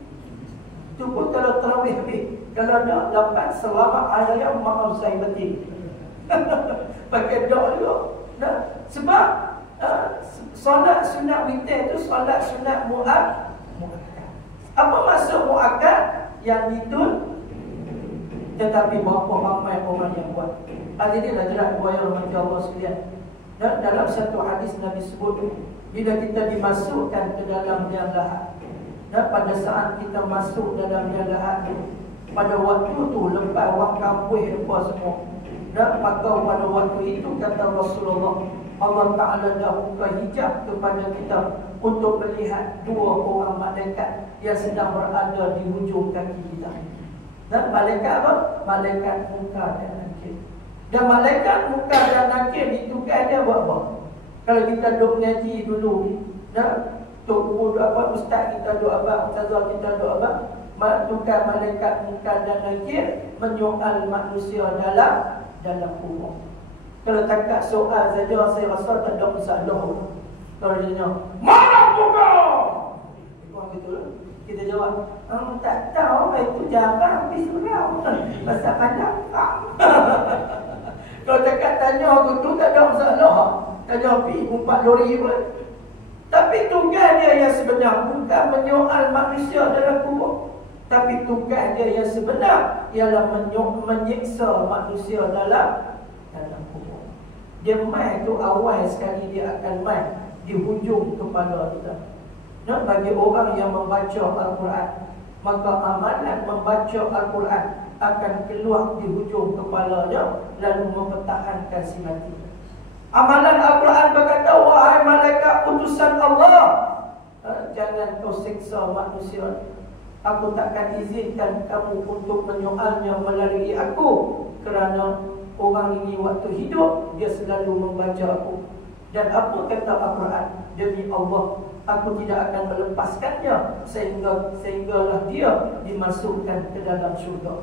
Tu pun kalau tarawih habis. Kalau nak dapat selamat ayat, maaf saya betul. Pakai doa juga. Sebab solat sunat witir itu solat sunat mu'akkad. Apa maksud mu'akkad? Yang ditun, tetapi berapa ramai orang yang buat. Hadirin hadirat yang mati Allah sekalian. Dalam satu hadis Nabi sebut, bila kita dimasukkan ke dalam liang lahat, pada saat kita masuk dalam liang lahat, pada waktu tu lepas orang kampung apa semua, maka pada waktu itu kata Rasulullah, Allah Ta'ala dah buka hijab kepada kita untuk melihat dua orang malaikat yang sedang berada di hujung kaki kita. Dan malaikat apa? Malaikat muka dan nakir. Dan malaikat muka dan nakir ditugas dia buat apa? Kalau kita duduk mengaji dulu ni, tok guru apa, ustaz kita duk apa, ustazah kita duk apa, tukar malaikat muka dan nakir menyoal manusia dalam kubur. Kalau takat soal saja, saya rasa tak ada masalah. Kalau dia tanya, mana muka? Betul. Kita jawab, tak tahu, itu jarang pergi surau. Pasal pandang tak. Kalau takat tanya tu tak ada masalah. Tanya pergi 4 lori pun. Tapi tugas dia yang sebenar bukan menyoal manusia dalam kubur. Tapi tugas dia yang sebenar ialah menyiksa manusia dalam kubur. Dia main tu awal sekali dia akan main di hujung kepala kita. Bagi orang yang membaca Al-Quran, maka amalan membaca Al-Quran akan keluar di hujung kepalanya, lalu mempertahankan si mati. Amalan Al-Quran berkata, wahai malaikat utusan Allah, jangan kau siksa manusia. Aku takkan izinkan kamu untuk menyoalnya melalui aku, kerana orang ini waktu hidup dia selalu membaca aku. Dan apa kata Al-Quran? Demi Allah, aku tidak akan melepaskannya sehinggalah dia dimasukkan ke dalam syurga.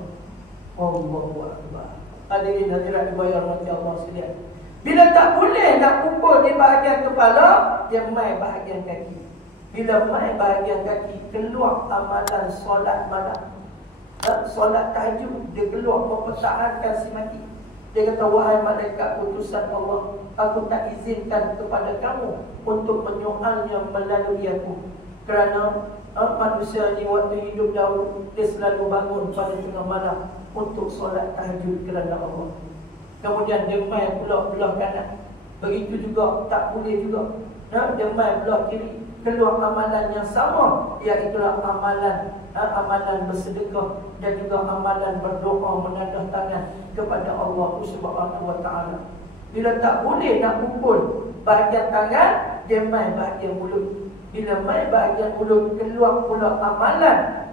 Allahu Akbar. Hadirin hadirat dibayar mati Allah sekalian. Bila tak boleh nak pukul di bahagian kepala, dia mai bahagian kaki. Bila mai bahagian kaki, keluar amalan solat malam, solat tahajud, dia keluar mempertahankan si mati. Dia kata, wahai malaikat utusan Allah, aku tak izinkan kepada kamu untuk menyoalnya melalui aku. Kerana manusia ni waktu hidup dahulu, dia selalu bangun pada tengah malam untuk solat tahajud kerana Allah. Kemudian dia mai pula belah kanan. Begitu juga tak boleh juga. Dia mai belah kiri. Keluar amalan yang sama, iaitulah amalan bersedekah dan juga amalan berdoa menadah tangan kepada Allah Subhanahu wa taala. Bila tak boleh nak pukul bahagian tangan, dia mai bahagian mulut. Bila mai bahagian mulut, keluar pula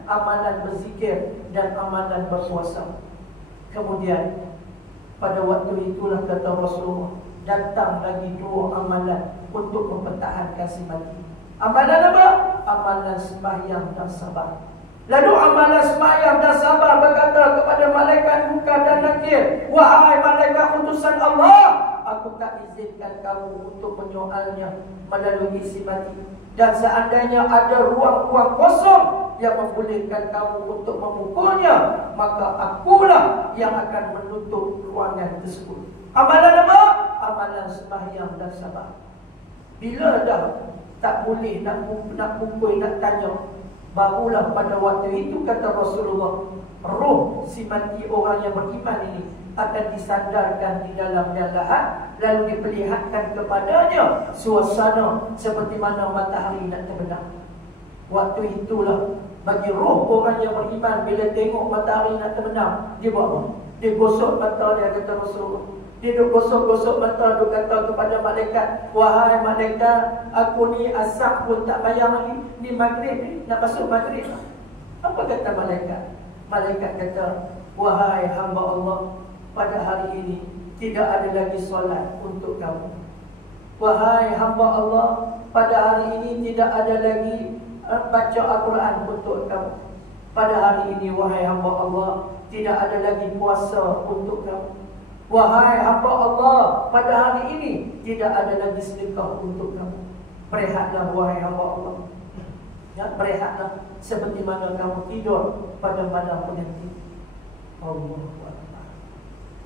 amalan berzikir dan amalan berpuasa. Kemudian pada waktu itulah kata Rasulullah, datang lagi dua amalan untuk mempertahankan si mati. Amalan apa? Amalan sembahyang dan sabar. Lalu amalan sembahyang dan sabar berkata kepada malaikat Munkar dan Nakir, wahai malaikat utusan Allah, aku tak izinkan kamu untuk menyoalnya melalui si mati. Dan seandainya ada ruang-ruang kosong yang membolehkan kamu untuk memukulnya, maka akulah yang akan menutup ruangan tersebut. Amalan apa? Amalan sembahyang dan sabar. Bila dah tak boleh nak pukul, nak tanya, barulah pada waktu itu kata Rasulullah, roh si mati orang yang beriman ini akan disandarkan di dalam lahat, lalu diperlihatkan kepadanya suasana seperti mana matahari nak terbenam. Waktu itulah bagi roh orang yang beriman, bila tengok matahari nak terbenam, dia buat apa? Dia gosok mata dia, kata Rasulullah. Dia duk gosok-gosok mata, duk kata kepada malaikat, wahai malaikat, aku ni asap pun tak bayar lagi. Ni maghrib ni, nak masuk maghrib. Apa kata malaikat? Malaikat kata, wahai hamba Allah, pada hari ini tidak ada lagi solat untuk kamu. Wahai hamba Allah, pada hari ini tidak ada lagi baca Al-Quran untuk kamu. Pada hari ini wahai hamba Allah, tidak ada lagi puasa untuk kamu. Wahai hamba Allah, pada hari ini tidak ada lagi sedekah untuk kamu. Berehatlah wahai hamba Allah, ya, berehatlah seperti mana kamu tidur pada malam penanti. Allah Akbar.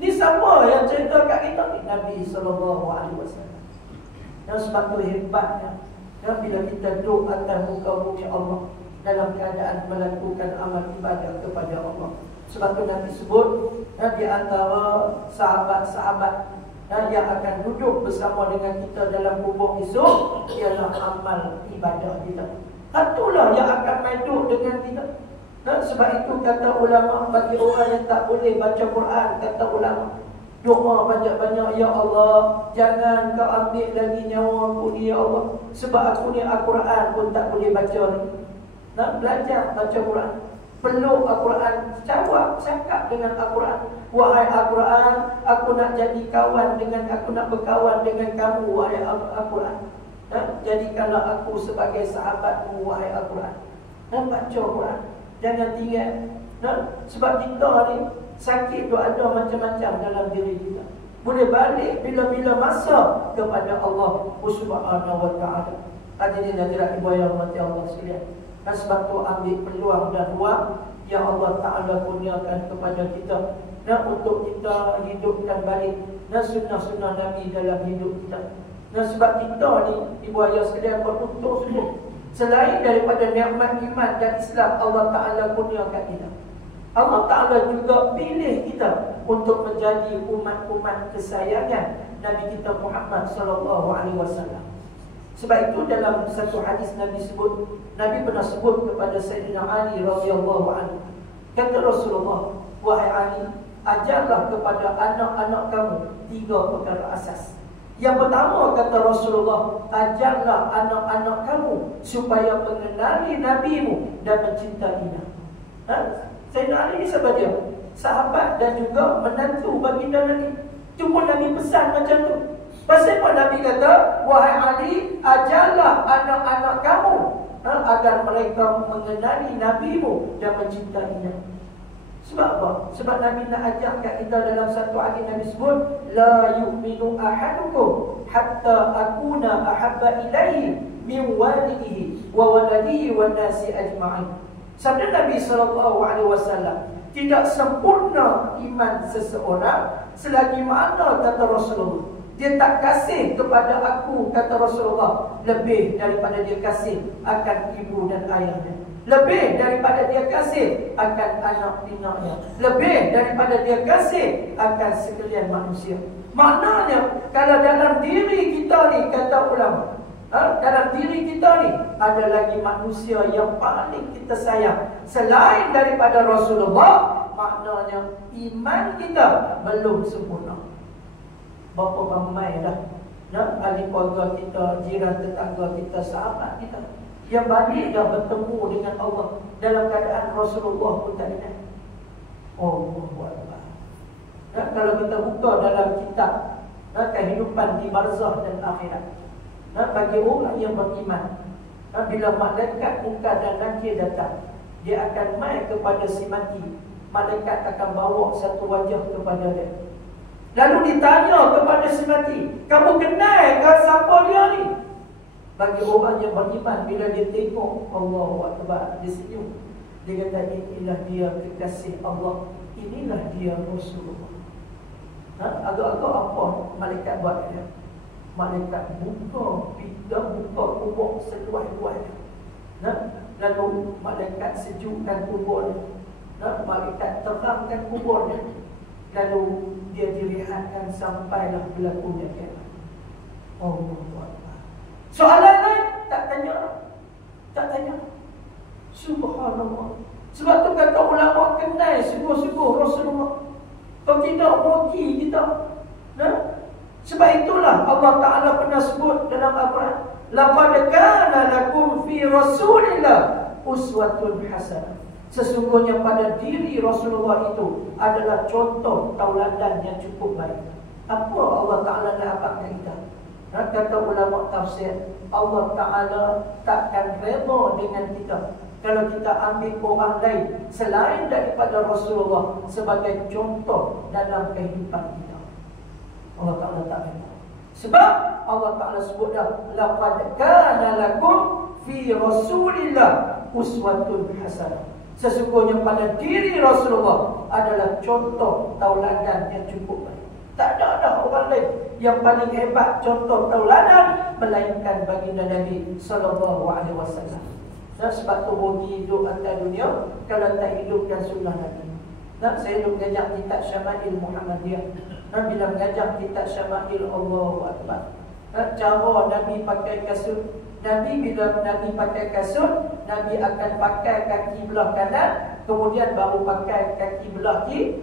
Ni siapa yang cerita kat kita ni? Nabi SAW. Dan sebab tu hebatnya, ya, bila kita duduk atas muka bumi Allah dalam keadaan melakukan amal ibadah kepada Allah. Sebab tu Nabi sebut, di antara sahabat-sahabat yang akan duduk bersama dengan kita dalam kubur esok ialah amal ibadah kita. Itulah yang akan duduk dengan kita. Sebab itu kata ulama, bagi orang yang tak boleh baca Quran, kata ulama, doa banyak-banyak, ya Allah, jangan kau ambil lagi nyawa aku ni, ya Allah. Sebab aku ni Al-Quran pun tak boleh baca ni. Belajar baca Quran, peluk Al-Quran, cakap dengan Al-Quran. Wahai Al-Quran, aku nak jadi kawan dengan, aku nak berkawan dengan kamu, wahai Al-Quran. Jadikanlah aku sebagai sahabatmu, wahai Al-Quran. Baca Quran, jangan tinggal. Sebab kita ni sakit tu ada macam-macam dalam diri kita. Boleh balik bila-bila masa kepada Allah Subhanahu wa taala. Hadirin hadirat ibu yang mati Allah sekalian. Dan sebab tu ambil peluang dan ruang yang Allah Ta'ala kurniakan kepada kita, dan untuk kita hidupkan balik dan sunnah-sunnah Nabi dalam hidup kita. Dan sebab kita ni ibu ayah sekalian beruntung semua. Selain daripada nikmat iman dan Islam, Allah Ta'ala kurniakan kita. Allah Ta'ala juga pilih kita untuk menjadi umat-umat kesayangan Nabi kita Muhammad SAW. Sebab itu dalam satu hadis Nabi sebut, Nabi pernah sebut kepada Sayyidina Ali radhiyallahu anhu. Kata Rasulullah, wahai Ali, ajarlah kepada anak-anak kamu 3 perkara asas. Yang pertama kata Rasulullah, ajarlah anak-anak kamu supaya mengenali Nabimu dan mencintainya. Sayyidina Ali ni siapa dia? sahabat dan juga menantu baginda Nabi. Itu pun Nabi pesan macam tu. Pasal apa Nabi kata, wahai Ali, ajarlah anak-anak kamu agar mereka mengenali Nabi-Mu dan mencintainya. Sebab apa? Sebab Nabi nak ajar kat kita dalam satu hadis. Nabi sebut, la yu'minu ahadukum hatta akuna ahabba ilaihi min walidihi wa waladihi wan nasi ajma'in. Sabda Nabi SAW, tidak sempurna iman seseorang selagi mana, kata Rasulullah, dia tak kasih kepada aku, kata Rasulullah, lebih daripada dia kasih akan ibu dan ayahnya, lebih daripada dia kasih akan anak pinaknya, lebih daripada dia kasih akan sekalian manusia. Maknanya, kalau dalam diri kita ni, kata ulama, dalam diri kita ni ada lagi manusia yang paling kita sayang selain daripada Rasulullah, maknanya iman kita belum sempurna. Berapa ramai dah ahli keluarga kita, jiran tetangga kita, sahabat kita yang balik dah bertemu dengan Allah dalam keadaan Rasulullah pun tak ingat. Oh, kalau kita buka dalam kitab kehidupan di barzah dan akhirat, bagi orang yang beriman, bila malaikat munkar dan nakir datang, dia akan mai kepada si mati. Malaikat akan bawa satu wajah kepada dia, lalu ditanya kepada si mati, kamu kenal ke siapa dia ni? Bagi orang yang beriman, bila dia tengok Allahu Akbar, dia senyum. Dia kata, inilah dia kekasih Allah, inilah dia Rasulullah. Agak-agak apa malaikat buat dia? Malaikat buka kubur seluas-luasnya. Lalu malaikat sejukkan kuburnya. Malaikat terangkan kuburnya. Lalu dia direhatkan sampailah berlakunya kiamat. Allah. Soalan lain tak tanya. Tak tanya. Subhanallah. Sebab tu kata ulama, kenal sungguh-sungguh Rasulullah. Kalau tidak rugi kita. Sebab itulah Allah Ta'ala pernah sebut dalam Al-Quran, laqad kana lakum fi Rasulillah uswatun hasanah. Sesungguhnya pada diri Rasulullah itu adalah contoh tauladan yang cukup baik. Apa Allah Ta'ala nak abangkan kita? Kata ulama tafsir, Allah Ta'ala takkan reda dengan kita kalau kita ambil orang lain selain daripada Rasulullah sebagai contoh dalam kehidupan kita. Allah Ta'ala tak reda. Sebab Allah Ta'ala sebut dah, laqad kana lakum fi Rasulillah uswatun hasanah. Sesungguhnya pada diri Rasulullah adalah contoh tauladan yang cukup baik. Tak ada orang lain yang paling hebat contoh tauladan melainkan baginda Nabi sallallahu alaihi wasallam. Sebab tu rugi hidup atas dunia kalau tak hidupkan sunnah Nabi. Saya duduk mengajar kitab Syama'il Muhammadiyah. Bila mengajar kitab Syama'il, Allahu Akbar, cara Nabi pakai kasut. Nabi bila Nabi pakai kasut, Nabi akan pakai kaki belah kanan, kemudian baru pakai kaki belah kiri.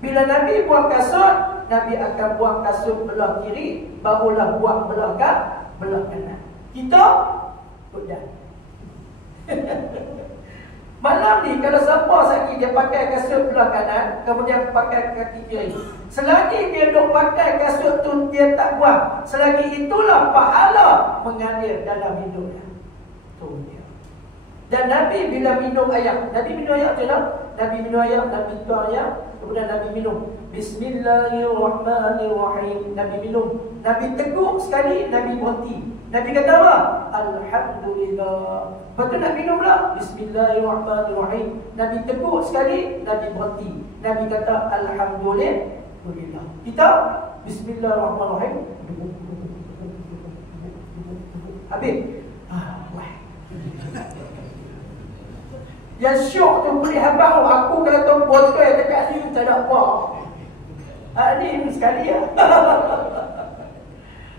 Bila Nabi buang kasut, Nabi akan buang kasut belah kiri, barulah buang belah kanan. Kita sudah. Malam ni kalau siapa lagi dia pakai kasut belah kanan, kemudian pakai kaki kiri, selagi dia duk pakai kasut tu dia tak buang, selagi itulah pahala mengalir dalam hidupnya. Tu dia. Dan Nabi bila minum air, Nabi minum air macam mana? Nabi minum air, Nabi tuang air, kemudian Nabi minum Bismillahirrahmanirrahim. Nabi minum, Nabi teguk sekali, Nabi berhenti. Nabi kata apa? Alhamdulillah. Lepas tu nak minum pula, Bismillahirrahmanirrahim. Nabi teguk sekali, Nabi berhenti. Nabi kata Alhamdulillah. Kita Bismillahirrahmanirrahim, habis. Yang syok tu boleh habang. Aku kalau tu botol dekat sini tak ada apa. Ini sekali ya.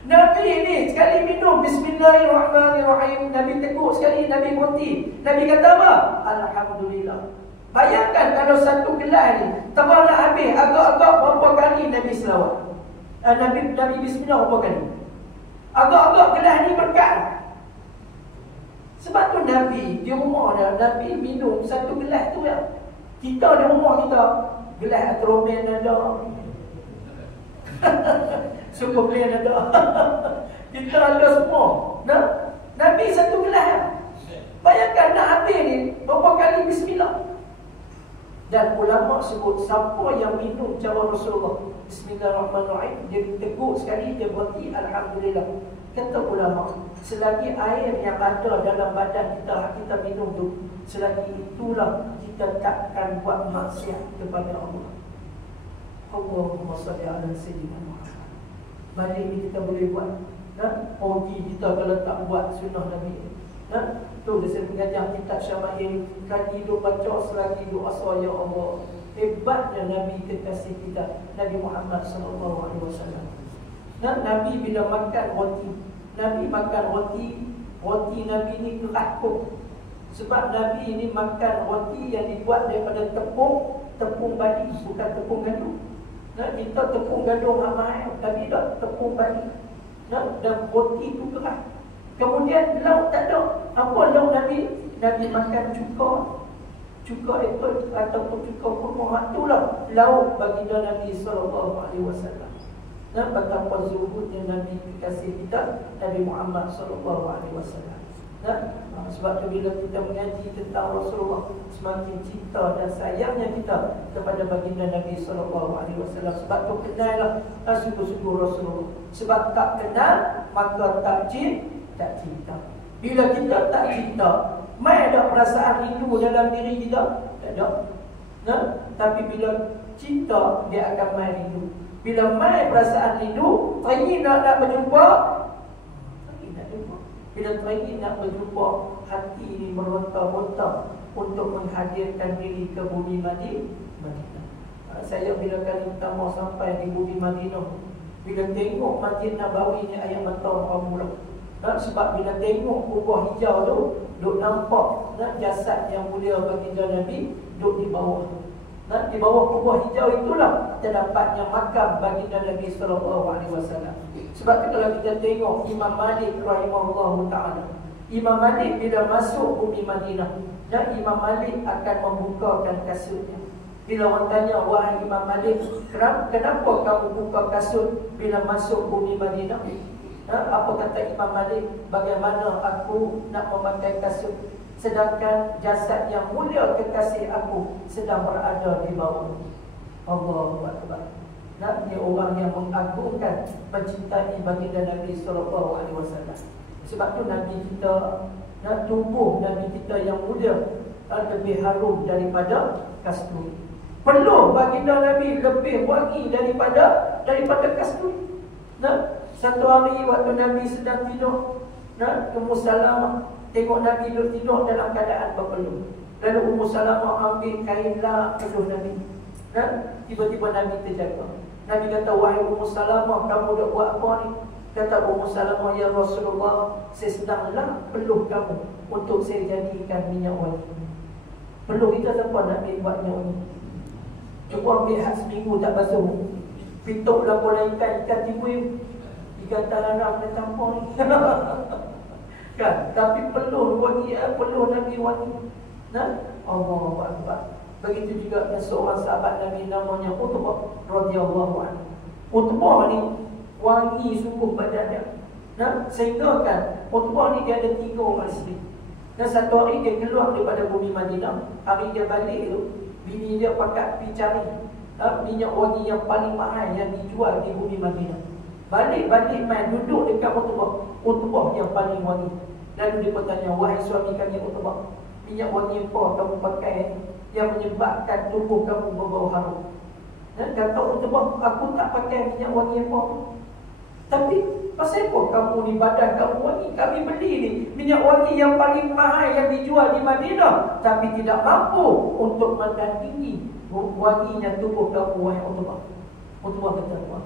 Nabi ni sekali minum Bismillahirrahmanirrahim, Nabi teguk sekali, Nabi berhenti. Nabi kata apa? Alhamdulillah. Bayangkan kalau satu gelas ni terang nak habis, agak-agak berapa kali Nabi selawat, Nabi Bismillah berapa kali? Agak-agak gelas ni berkat. Sebab tu Nabi di rumah dia, Nabi minum satu gelas tu ya. Kita di rumah kita, gelas atromen ada, Superman ada. Kita ada semua. Nah, Nabi satu gelas. Bayangkan nak habis ni berapa kali bismillah. Dan ulama sebut siapa yang minum cara Rasulullah Bismillahirrahmanirrahim, dia tegur sekali, dia berhenti Alhamdulillah. Kata ulama, selagi air yang ada dalam badan kita minum tu, selagi itulah kita takkan buat maksiat kepada Allah. Allahumma salli ala sayyidina Muhammad. Balik ni kita boleh buat. Pergi kita kalau tak buat sunnah Nabi. Tu dia sering mengajar kitab Syama'il, kan hidup baca selagi hidup asa ya Allah. Hebatnya Nabi kekasih kita, Nabi Muhammad SAW. Nabi bila makan roti, Nabi makan roti Nabi ni kerakuk. Sebab Nabi ni makan roti yang dibuat daripada tepung padi, bukan tepung gandum. Kita tepung gandum mahal, tapi tak tepung padi. Dan roti tu keras. Kemudian lauk tak ada. Apa lauk Nabi? Nabi makan cuka apple ataupun cuka kurma. Itulah lauk baginda Nabi SAW. Dan betapa zuhudnya Nabi kekasih kita, Nabi Muhammad SAW. Sebab tu bila kita mengaji tentang Rasulullah, semakin cinta dan sayangnya kita kepada baginda Nabi SAW. Sebab tu kenallah sungguh-sungguh Rasulullah. Sebab tak kenal, maka tak cinta. Bila kita tak cinta, mai ada perasaan rindu dalam diri kita? Tak ada. Tapi bila cinta, dia akan mai rindu. Bila mai perasaan rindu, teringin nak berjumpa, bila teringin nak berjumpa, hati ini meronta-ronta untuk menghadirkan diri ke bumi Madinah. Saya bila kali pertama sampai di bumi Madinah, bila tengok Masjid Nabawi ni, ayat mata orang mula. Sebab bila tengok kubah hijau tu, duk nampak jasad yang mulia baginda Nabi duk di bawah. Di bawah kubah hijau itulah terdapatnya makam baginda Nabi SAW. Sebab tu kalau kita tengok Imam Malik rahimahullah ta'ala, Imam Malik bila masuk bumi Madinah, Imam Malik akan membukakan kasutnya. Bila orang tanya, wahai Imam Malik, kenapa kamu buka kasut bila masuk bumi Madinah? Apa kata Imam Malik? Bagaimana aku nak memakai kasut sedangkan jasad yang mulia kekasih aku sedang berada di bawah. Allahu Akbar. Dia orang yang mengagungkan, mencintai baginda Nabi SAW. Sebab tu Nabi kita, tubuh Nabi kita yang mulia lebih harum daripada kasturi. Peluh baginda Nabi lebih wangi daripada kasturi. Satu hari waktu Nabi sedang tidur, Ummu Salamah tengok Nabi duduk tidur dalam keadaan berpeluh. Lalu Ummu Salamah ambil kain lah peluh Nabi. Tiba-tiba Nabi terjaga. Nabi kata, wahai Ummu Salamah, kamu dah buat apa ni? Kata Ummu Salamah, ya Rasulullah, saya sedang lah peluh kamu untuk saya jadikan minyak wangi. Peluh kita siapa nak ambil buat minyak wangi? Cuba ambil hak seminggu tak basuh, pituk lah bola ikan timbul, ikan talanam dan tampon ni. Kan? Tapi peluh wangi, peluh Nabi wangi. Allahu Akbar. Begitu juga dengan seorang sahabat Nabi namanya Utbah radhiyallahu anhu. Utbah ni wangi sungguh badannya. Sehingga kan Utbah ni dia ada 3 orang isteri. Dan satu hari dia keluar daripada bumi Madinah. Hari dia balik tu, bini dia pakat pergi cari minyak wangi yang paling mahal yang dijual di bumi Madinah. Balik main duduk dekat Utbah yang paling wangi. Lalu dia bertanya, wahai suami kami Utbah, minyak wangi apa kamu pakai yang menyebabkan tubuh kamu berbau harum? Kata Utbah, aku tak pakai minyak wangi apa. Tapi pasal apa kamu ni badan kamu wangi? Kami beli ni minyak wangi yang paling mahal yang dijual di Madinah, tapi tidak mampu untuk menandingi wanginya tubuh kamu, wahai Utbah. Utbah kata apa?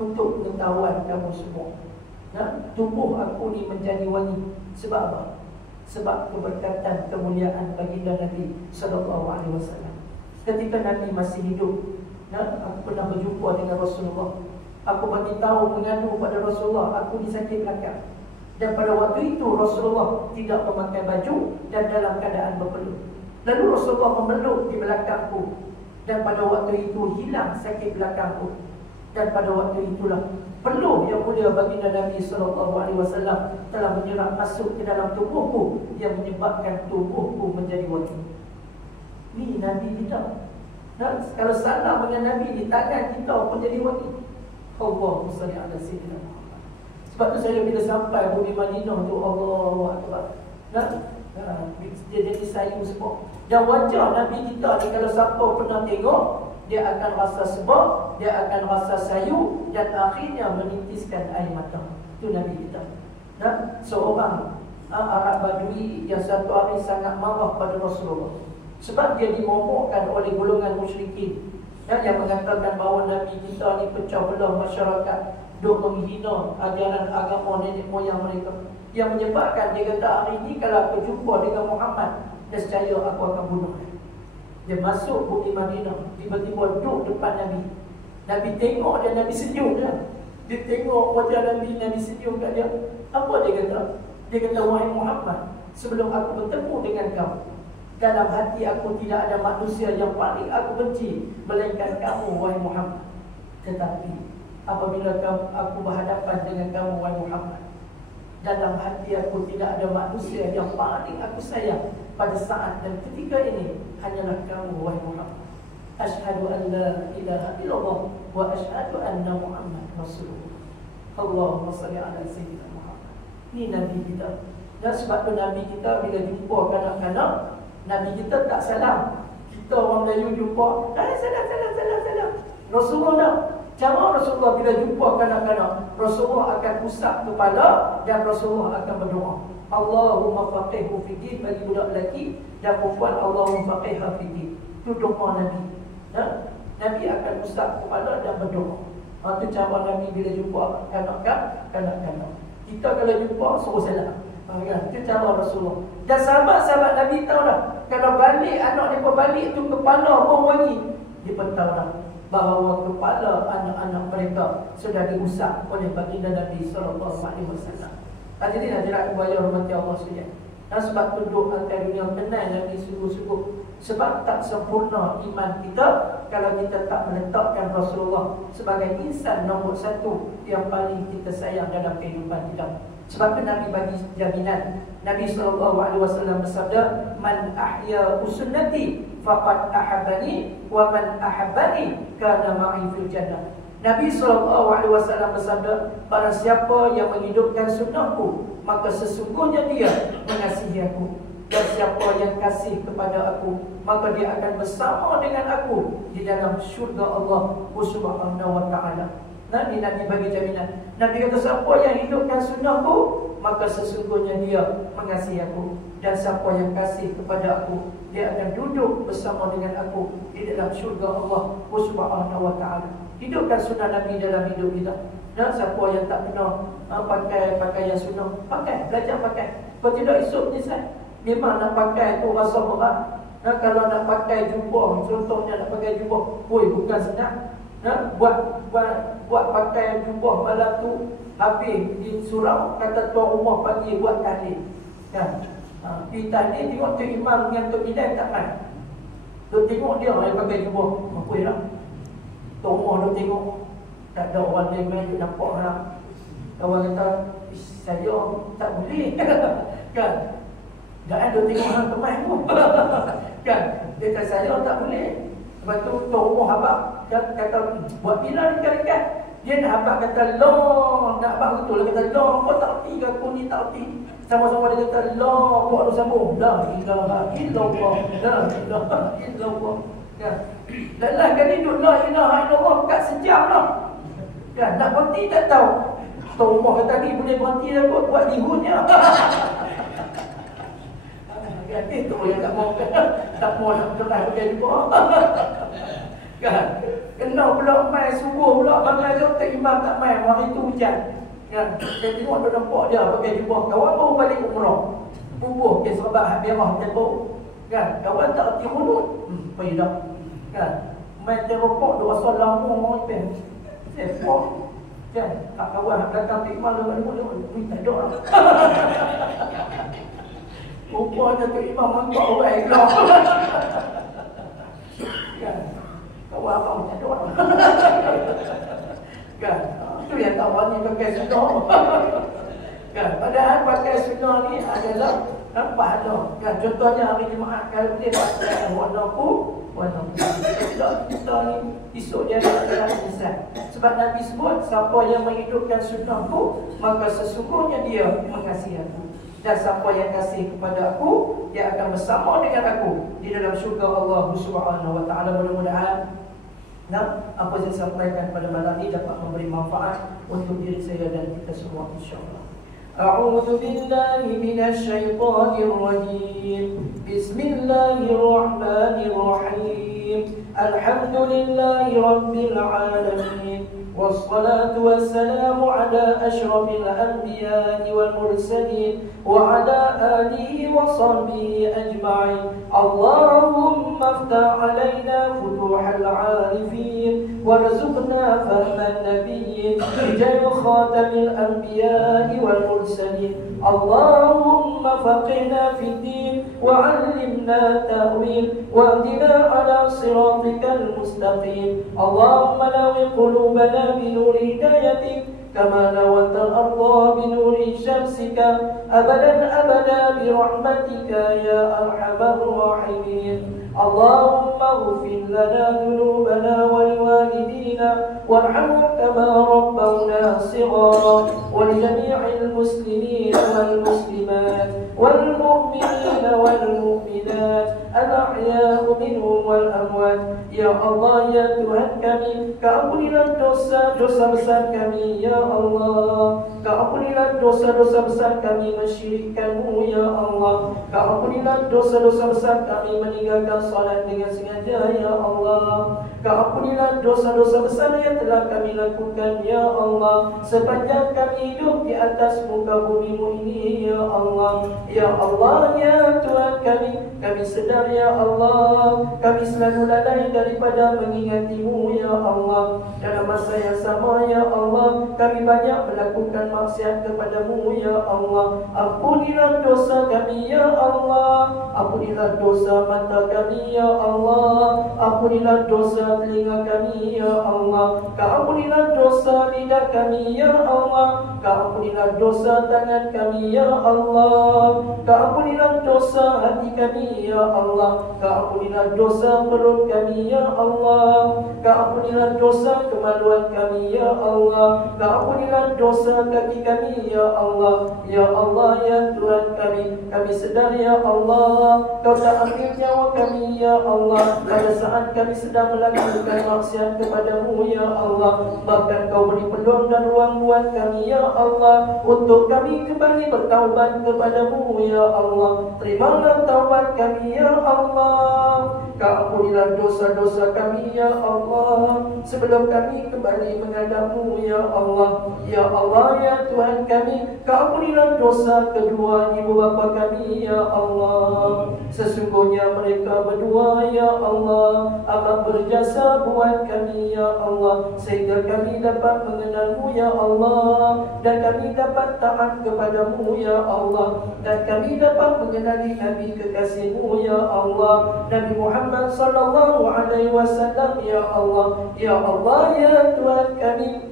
Untuk pengetahuan kamu semua, tubuh aku ni menjadi wangi. Sebab apa? Sebab keberkatan kemuliaan baginda Nabi SAW. Ketika Nabi masih hidup, aku pernah berjumpa dengan Rasulullah. Aku bagi tahu, mengadu pada Rasulullah, aku disakit belakang. Dan pada waktu itu Rasulullah tidak memakai baju dan dalam keadaan berpeluh. Lalu Rasulullah memeluk di belakangku, dan pada waktu itu hilang sakit belakangku. Dan pada waktu itulah peluh yang mulia baginda Nabi SAW telah menyerap masuk ke dalam tubuhku, yang menyebabkan tubuhku menjadi wangi. Ni Nabi kita. Dan kalau salam dengan Nabi di tangan kita pun jadi wangi. Allahumma salli ala sayyidina Muhammad. Sebab tu saya bila sampai bumi Madinah tu, Allahu Akbar. Dia jadi sayu sebab. Dan wajah Nabi kita ni kalau siapa pernah tengok, dia akan rasa sebab, dia akan rasa sayu, dan akhirnya menitiskan air mata. Itu Nabi kita. Dan seorang Arab Badui yang satu hari sangat marah pada Rasulullah, sebab dia dimomokkan oleh golongan musyrikin yang mengatakan bahawa Nabi kita ni pecah belah masyarakat, duk menghina ajaran agama nenek moyang mereka, yang menyebabkan dia kata hari ini kalau aku jumpa dengan Muhammad, nescaya aku akan bunuh. Dia masuk bukit Madinah, tiba-tiba duduk depan Nabi. Nabi tengok dia, Nabi senyum dia. Dia tengok wajah Nabi, Nabi senyum kat dia. Apa dia kata? Dia kata, wahai Muhammad, sebelum aku bertemu dengan kau, dalam hati aku tidak ada manusia yang paling aku benci melainkan kamu, wahai Muhammad. Tetapi apabila aku berhadapan dengan kamu, wahai Muhammad, dalam hati aku tidak ada manusia yang paling aku sayang pada saat dan ketika ini hanyalah kamu, wahai Muhammad. Asyhadu an la ilaha illallah wa asyhadu anna Muhammad Rasulullah. Allahumma salli ala sayyidina Muhammad. Ini Nabi kita. Dan sebab tu Nabi kita bila jumpa kanak-kanak, Nabi kita tak salam. Kita orang Melayu jumpa, salam. Rasulullah, cara Rasulullah bila jumpa kanak-kanak, Rasulullah akan usap kepala dan Rasulullah akan berdoa. Allahumma faqihhu fiddin, bagi budak lelaki dan perempuan, Allahumma faqihha fiddin. Itu doa Nabi. Nabi akan usap kepala dan berdoa. Itu cara Nabi bila jumpa kanak-kanak. Kita kalau jumpa suruh salam. Itu cara Rasulullah. Dan sahabat-sahabat Nabi tahu dah, kalau balik anak mereka balik tu kepala bau wangi, dia pun tahu dah bahawa kepala anak-anak mereka sudah diusap oleh baginda Nabi SAW. Hadirin hadirat kembali hormati Allah sekalian. Dan sebab tu doa antara dunia kenal Nabi sungguh-sungguh. Sebab tak sempurna iman kita kalau kita tak meletakkan Rasulullah sebagai insan nombor satu yang paling kita sayang dalam kehidupan kita. Sebab tu Nabi bagi jaminan. Nabi SAW bersabda, man ahya sunnati faqad ahabbani wa man ahabbani kana ma'i fil jannah. Nabi SAW bersabda, barang siapa yang menghidupkan sunnahku, maka sesungguhnya dia mengasihi aku. Dan siapa yang kasih kepada aku, maka dia akan bersama dengan aku di dalam syurga Allah Subhanahu wa ta'ala. Nabi bagi jaminan. Nabi kata, siapa yang hidupkan sunnahku, maka sesungguhnya dia mengasihi aku. Dan siapa yang kasih kepada aku, dia akan duduk bersama dengan aku di dalam syurga Allah Subhanahu wa ta'ala. Hidupkan sunnah Nabi dalam hidup kita. Dan siapa yang tak pernah pakai pakaian sunnah, belajar pakai. Kalau tidak esok menyesal. Memang nak pakai tu rasa berat. Kalau nak pakai jubah, contohnya nak pakai jubah, bukan senang. Buat pakai jubah malam tu, habis di surau, kata tuan rumah pagi buat tahlil. Di tahlil tengok tu imam dengan Tok Bilal tak main. Tu tengok dia yang pakai jubah, mampu lah. Tuan rumah tu tengok, tak ada orang lain main, dia nampak lah. Kawan kata, saya tak boleh. Kan? Jangan dia tengok orang teman pun. Kan? Dia kata saya tak boleh. Lepas tu tuan rumah habak kata, buat bila dekat-dekat. Dia nak habak kata Allah, nak habak betul lah, kata Allah, kau tak erti ke aku ni, tak erti. Sama-sama dia kata Allah, buat tu sambung, la ilaha illallah, la ilaha illallah. Kan? Lelah kali duduk la ilaha illallah kat sejam lah. Kan? Nak berhenti tak tahu. Tuan rumah kata ni boleh berhenti dah buat lihunnya. Itu yang tak mau nak keras pakai jubah. Kan? Kena pula main subuh pula bangai tu tak imam tak main, hari tu hujan. Kan? Dia tengok dia nampak dia pakai jubah. Kawan baru balik umrah. Bubuh ke sahabat merah tempoh. Kan? Kawan tak erti mulut. Pergi dah. Kan? Main terokok dua rasa lama pen. Sepok. Kan? Kawan belakang tu imam dia mulut. Tak ada lah. Rupanya tu imam mangkuk orang pula. Kan? Kau apa macam tu? Kan? Itu yang tak berani pakai sunnah. Kan? Padahal pakai sunnah ni adalah nampak dah. Kan? Contohnya hari Jumaat kalau dia pakai warna kita ni esok dia akan menyesal. Sebab Nabi sebut siapa yang menghidupkan sunnahku maka sesungguhnya dia mengasihi aku. Dan siapa yang kasih kepada aku dia akan bersama dengan aku di dalam syurga Allah Subhanahu wa taala. Mudah-mudahan apa yang saya sampaikan pada malam ini dapat memberi manfaat untuk diri saya dan kita semua insya-Allah. A'udzu billahi minasy syaithanir rajim. Bismillahirrahmanirrahim. Alhamdulillahi rabbil alamin. والصلاة والسلام على أشرف الأنبياء والمرسلين وعلى آله وصحبه أجمعين. اللهم افتح علينا فتوح العارفين وارزقنا فهم النبيين بجاه خاتم الأنبياء والمرسلين. اللهم فقهنا في الدين وعلمنا التأويل واهدنا على صراطك المستقيم. اللهم نور قلوبنا بنور هدايتك كما نورت الأرض بنور شمسك أبدا أبدا برحمتك يا أرحم الراحمين. اللهم اغفر لنا ذنوبنا ولوالدينا وارحمهم كما ربونا صغارا ولجميع المسلمين والمسلمات والمؤمنين والمؤمنات الأحياء منهم والأموات. Ya Allah, ya Tuhan kami, keampunilah dosa-dosa besar kami, ya Allah. Keampunilah dosa-dosa besar kami mensyirikkan-Mu, ya Allah. Keampunilah dosa-dosa besar kami meninggalkan salat dengan sengaja, ya Allah. Keampunilah dosa-dosa besar yang telah kami lakukan, ya Allah, sepanjang kami hidup di atas muka bumi-Mu ini, ya Allah. Ya Allah, ya Tuhan kami sedar, ya Allah, kami selalu lalai daripada mengingati-Mu, ya Allah. Dalam masa yang sama, ya Allah, kami banyak melakukan maksiat kepada-Mu, ya Allah. Ampunilah dosa kami, ya Allah. Ampunilah dosa mata kami, ya Allah. Ampunilah dosa telinga kami, ya Allah. Keampunilah dosa lidah kami, ya Allah. Keampunilah dosa tangan kami, ya Allah. Keampunilah dosa hati kami, ya Allah. Keampunilah dosa perut kami, ya Allah. Keampunilah dosa kemaluan kami, ya Allah. Keampunilah dosa kaki kami, ya Allah. Ya Allah, ya Tuhan kami sedar, ya Allah, Kau tak ambil nyawa kami, ya Allah, pada saat kami sedang melakukan maksiat kepada-Mu, ya Allah. Bahkan Kau beri peluang dan ruang buat kami, ya Allah, untuk kami kembali bertaubat kepada-Mu, ya Allah. Terimalah taubat kami, ya Allah. Keampunilah dosa-dosa kami, ya Allah, sebelum kami kembali menghadap-Mu, ya Allah. Ya Allah, ya Tuhan kami, keampunilah dosa kedua ibu bapa kami, ya Allah. Sesungguhnya mereka berdua, ya Allah, amat berjasa buat kami, ya Allah, sehingga kami dapat mengenal-Mu, ya Allah, dan kami dapat taat kepada-Mu, ya Allah, dan kami dapat mengenali Nabi kekasih-Mu, ya Allah, Nabi Muhammad sallallahu alaihi wasallam, ya Allah. Ya Allah, ya Tuhan kami,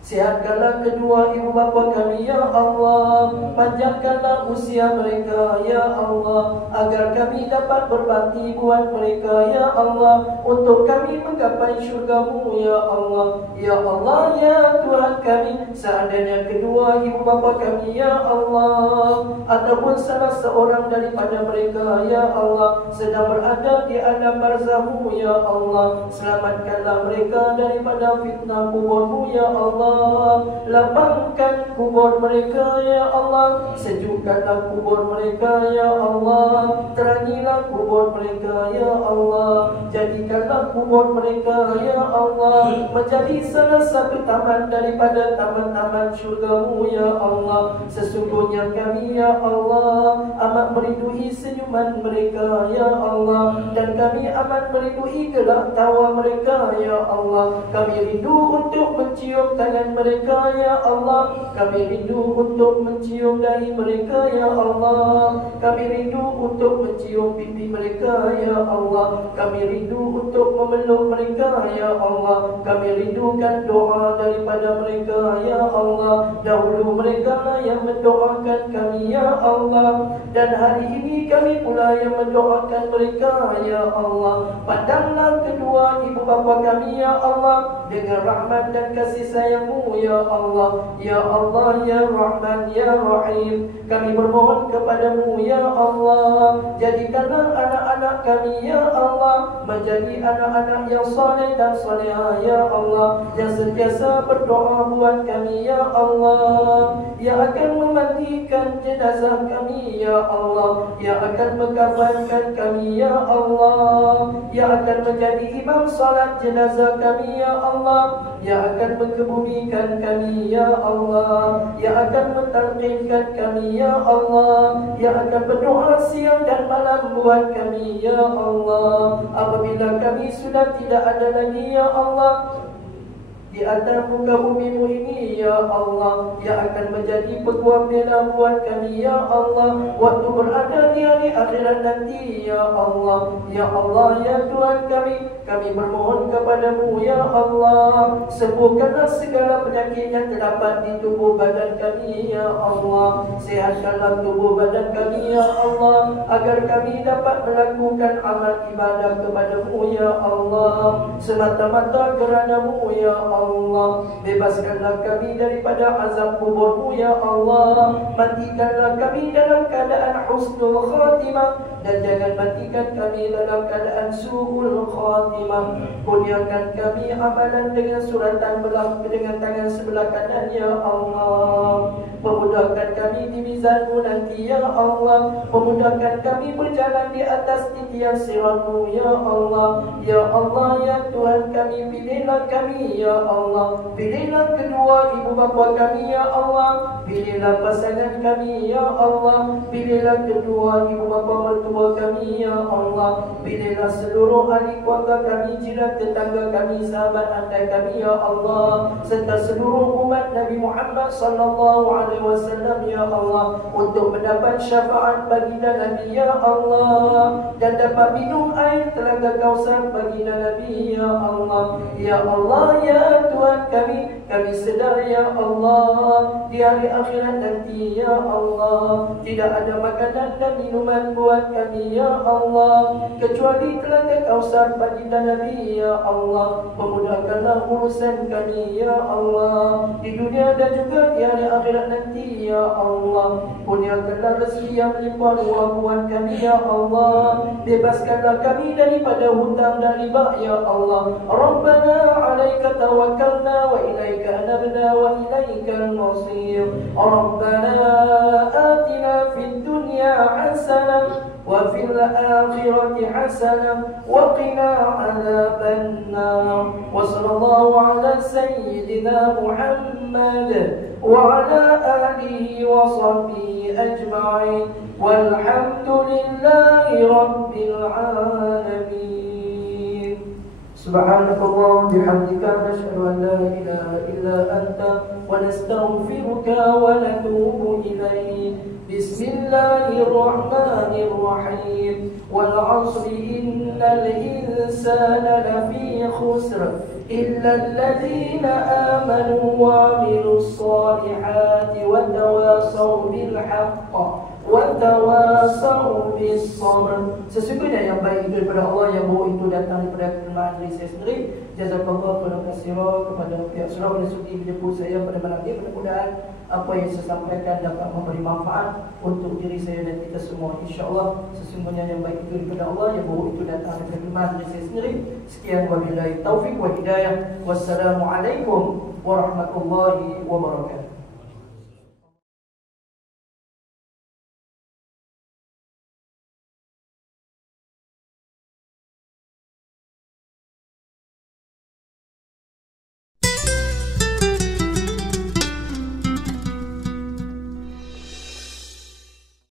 sihatkanlah kedua ibu bapa kami, ya Allah. Panjangkanlah usia mereka, ya Allah, agar kami dapat berbakti buat mereka, ya Allah, untuk kami menggapai syurga-Mu, ya Allah. Ya Allah, ya Tuhan kami, seandainya kedua ibu bapa kami, ya Allah, ataupun salah seorang daripada mereka, ya Allah, sedang berada di alam barzah-Mu, ya Allah, selamatkanlah mereka daripada fitnah kubur-Mu, ya Allah. Lapangkan kubur mereka, ya Allah. Sejukkanlah kubur mereka, ya Allah. Berkanilah kubur mereka ya Allah. Jadikanlah kubur mereka ya Allah menjadi salah satu taman daripada taman-taman syurga-Mu ya Allah. Sesungguhnya kami ya Allah amat merindui senyuman mereka ya Allah, dan kami amat merindui gelak tawa mereka ya Allah. Kami rindu untuk mencium tangan mereka ya Allah. Kami rindu untuk mencium dahi mereka ya Allah. Kami rindu untuk mencium pipi mereka ya Allah. Kami rindu untuk memeluk mereka ya Allah. Kami rindukan doa daripada mereka ya Allah. Dahulu mereka lah yang mendoakan kami ya Allah, dan hari ini kami pula yang mendoakan mereka ya Allah. Pandanglah kedua ibu bapa kami ya Allah dengan rahmat dan kasih sayang-Mu ya Allah. Ya Allah ya Rahman ya Rahim, kami bermohon kepadamu ya Allah, jadikanlah anak-anak kami ya Allah menjadi anak-anak yang saleh dan salehah ya Allah, yang sentiasa berdoa buat kami ya Allah, yang akan memandikan jenazah kami ya Allah, yang akan mengkafankan kami ya Allah, yang akan menjadi imam salat jenazah kami ya Allah, yang akan mengebumikan kami ya Allah, yang akan mentalqinkan kami ya Allah, yang akan berdoa siang dan malam buat kami ya Allah. Apabila kami sudah tidak ada lagi ya Allah di atas muka bumi-Mu ini ya Allah, yang akan menjadi peguam bela buat kami ya Allah waktu berada di hari akhirat nanti ya Allah. Ya Allah ya Tuhan kami bermohon kepadamu ya Allah, sembuhkanlah segala penyakit yang terdapat di tubuh badan kami ya Allah. Sehatkanlah tubuh badan kami ya Allah, agar kami dapat melakukan amal ibadah kepadamu ya Allah, semata-mata kerana-Mu ya Allah. Bebaskanlah kami daripada azab kubur-Mu ya Allah. Matikanlah kami dalam keadaan husnul khatimah, dan jangan matikan kami dalam keadaan su'ul khatimah. Kurniakan kami amalan dengan suratan dengan tangan sebelah kanan ya Allah. Pemudahkan kami di mizan-Mu nanti ya Allah. Pemudahkan kami berjalan di atas titian sirat-Mu ya Allah. Ya Allah ya Tuhan kami, pilihlah kami ya Allah. Pilihlah kedua ibu bapa kami ya Allah. Pilihlah pasangan kami ya Allah. Pilihlah kedua ibu bapa mertua kami ya Allah. Pilihlah seluruh ahli keluarga kami, jiran tetangga kami, sahabat andai kami ya Allah, serta seluruh umat Nabi Muhammad sallallahu alaihi wasallam ya Allah, untuk mendapat syafaat baginda Nabi ya Allah, dan dapat minum air telaga Kausar baginda Nabi ya Allah. Ya Allah ya Tuhan kami sedar ya Allah di hari akhirat nanti ya Allah tidak ada makanan dan minuman buat kami ya Allah kecuali telaga Kausar baginda Nabi ya Allah. Pemudahkanlah urusan kami ya Allah di dunia dan juga di hari akhirat nanti ya Allah. Kurniakanlah rezeki yang melimpah ruah buat kami ya Allah. Bebaskanlah kami daripada hutang dan riba ya Allah. Rabbana alaika tawakkalna wa ilaika anabna wa ilaikal masir. Rabbana atina fid dunya hasanah wa fil akhirati hasanah wa qina adzaban nar. Wa sallallahu ala sayyidina Muhammad wa ala alihi wa sahbihi ajma'in walhamdulillahi rabbil alamin. Subhanallah bihamdika nashhadu an la ilaha illa anta wa nastaghfiruka wa natubu ilayk. Bismillahirrahmanirrahim. Wal 'asri innal insana lafi khusr illa alladhina amanu wa 'amilus solihati wa tawasaw bil haqq wa tawasaw bis sabr. Sesungguhnya yang baik itu daripada Allah, yang buruk itu datang daripada kelemahan diri saya sendiri. Jazakallahu khairan katsira kepada pihak surau dan sudi menjemput saya pada malam ini. Mudah-mudahan apa yang saya sampaikan dapat memberi manfaat untuk diri saya dan kita semua, insya-Allah. Sesungguhnya yang baik itu daripada Allah, yang buruk itu datang daripada kelemahan diri saya sendiri. Sekian, wabillahi taufik wa hidayah. Wassalamualaikum warahmatullahi wabarakatuh.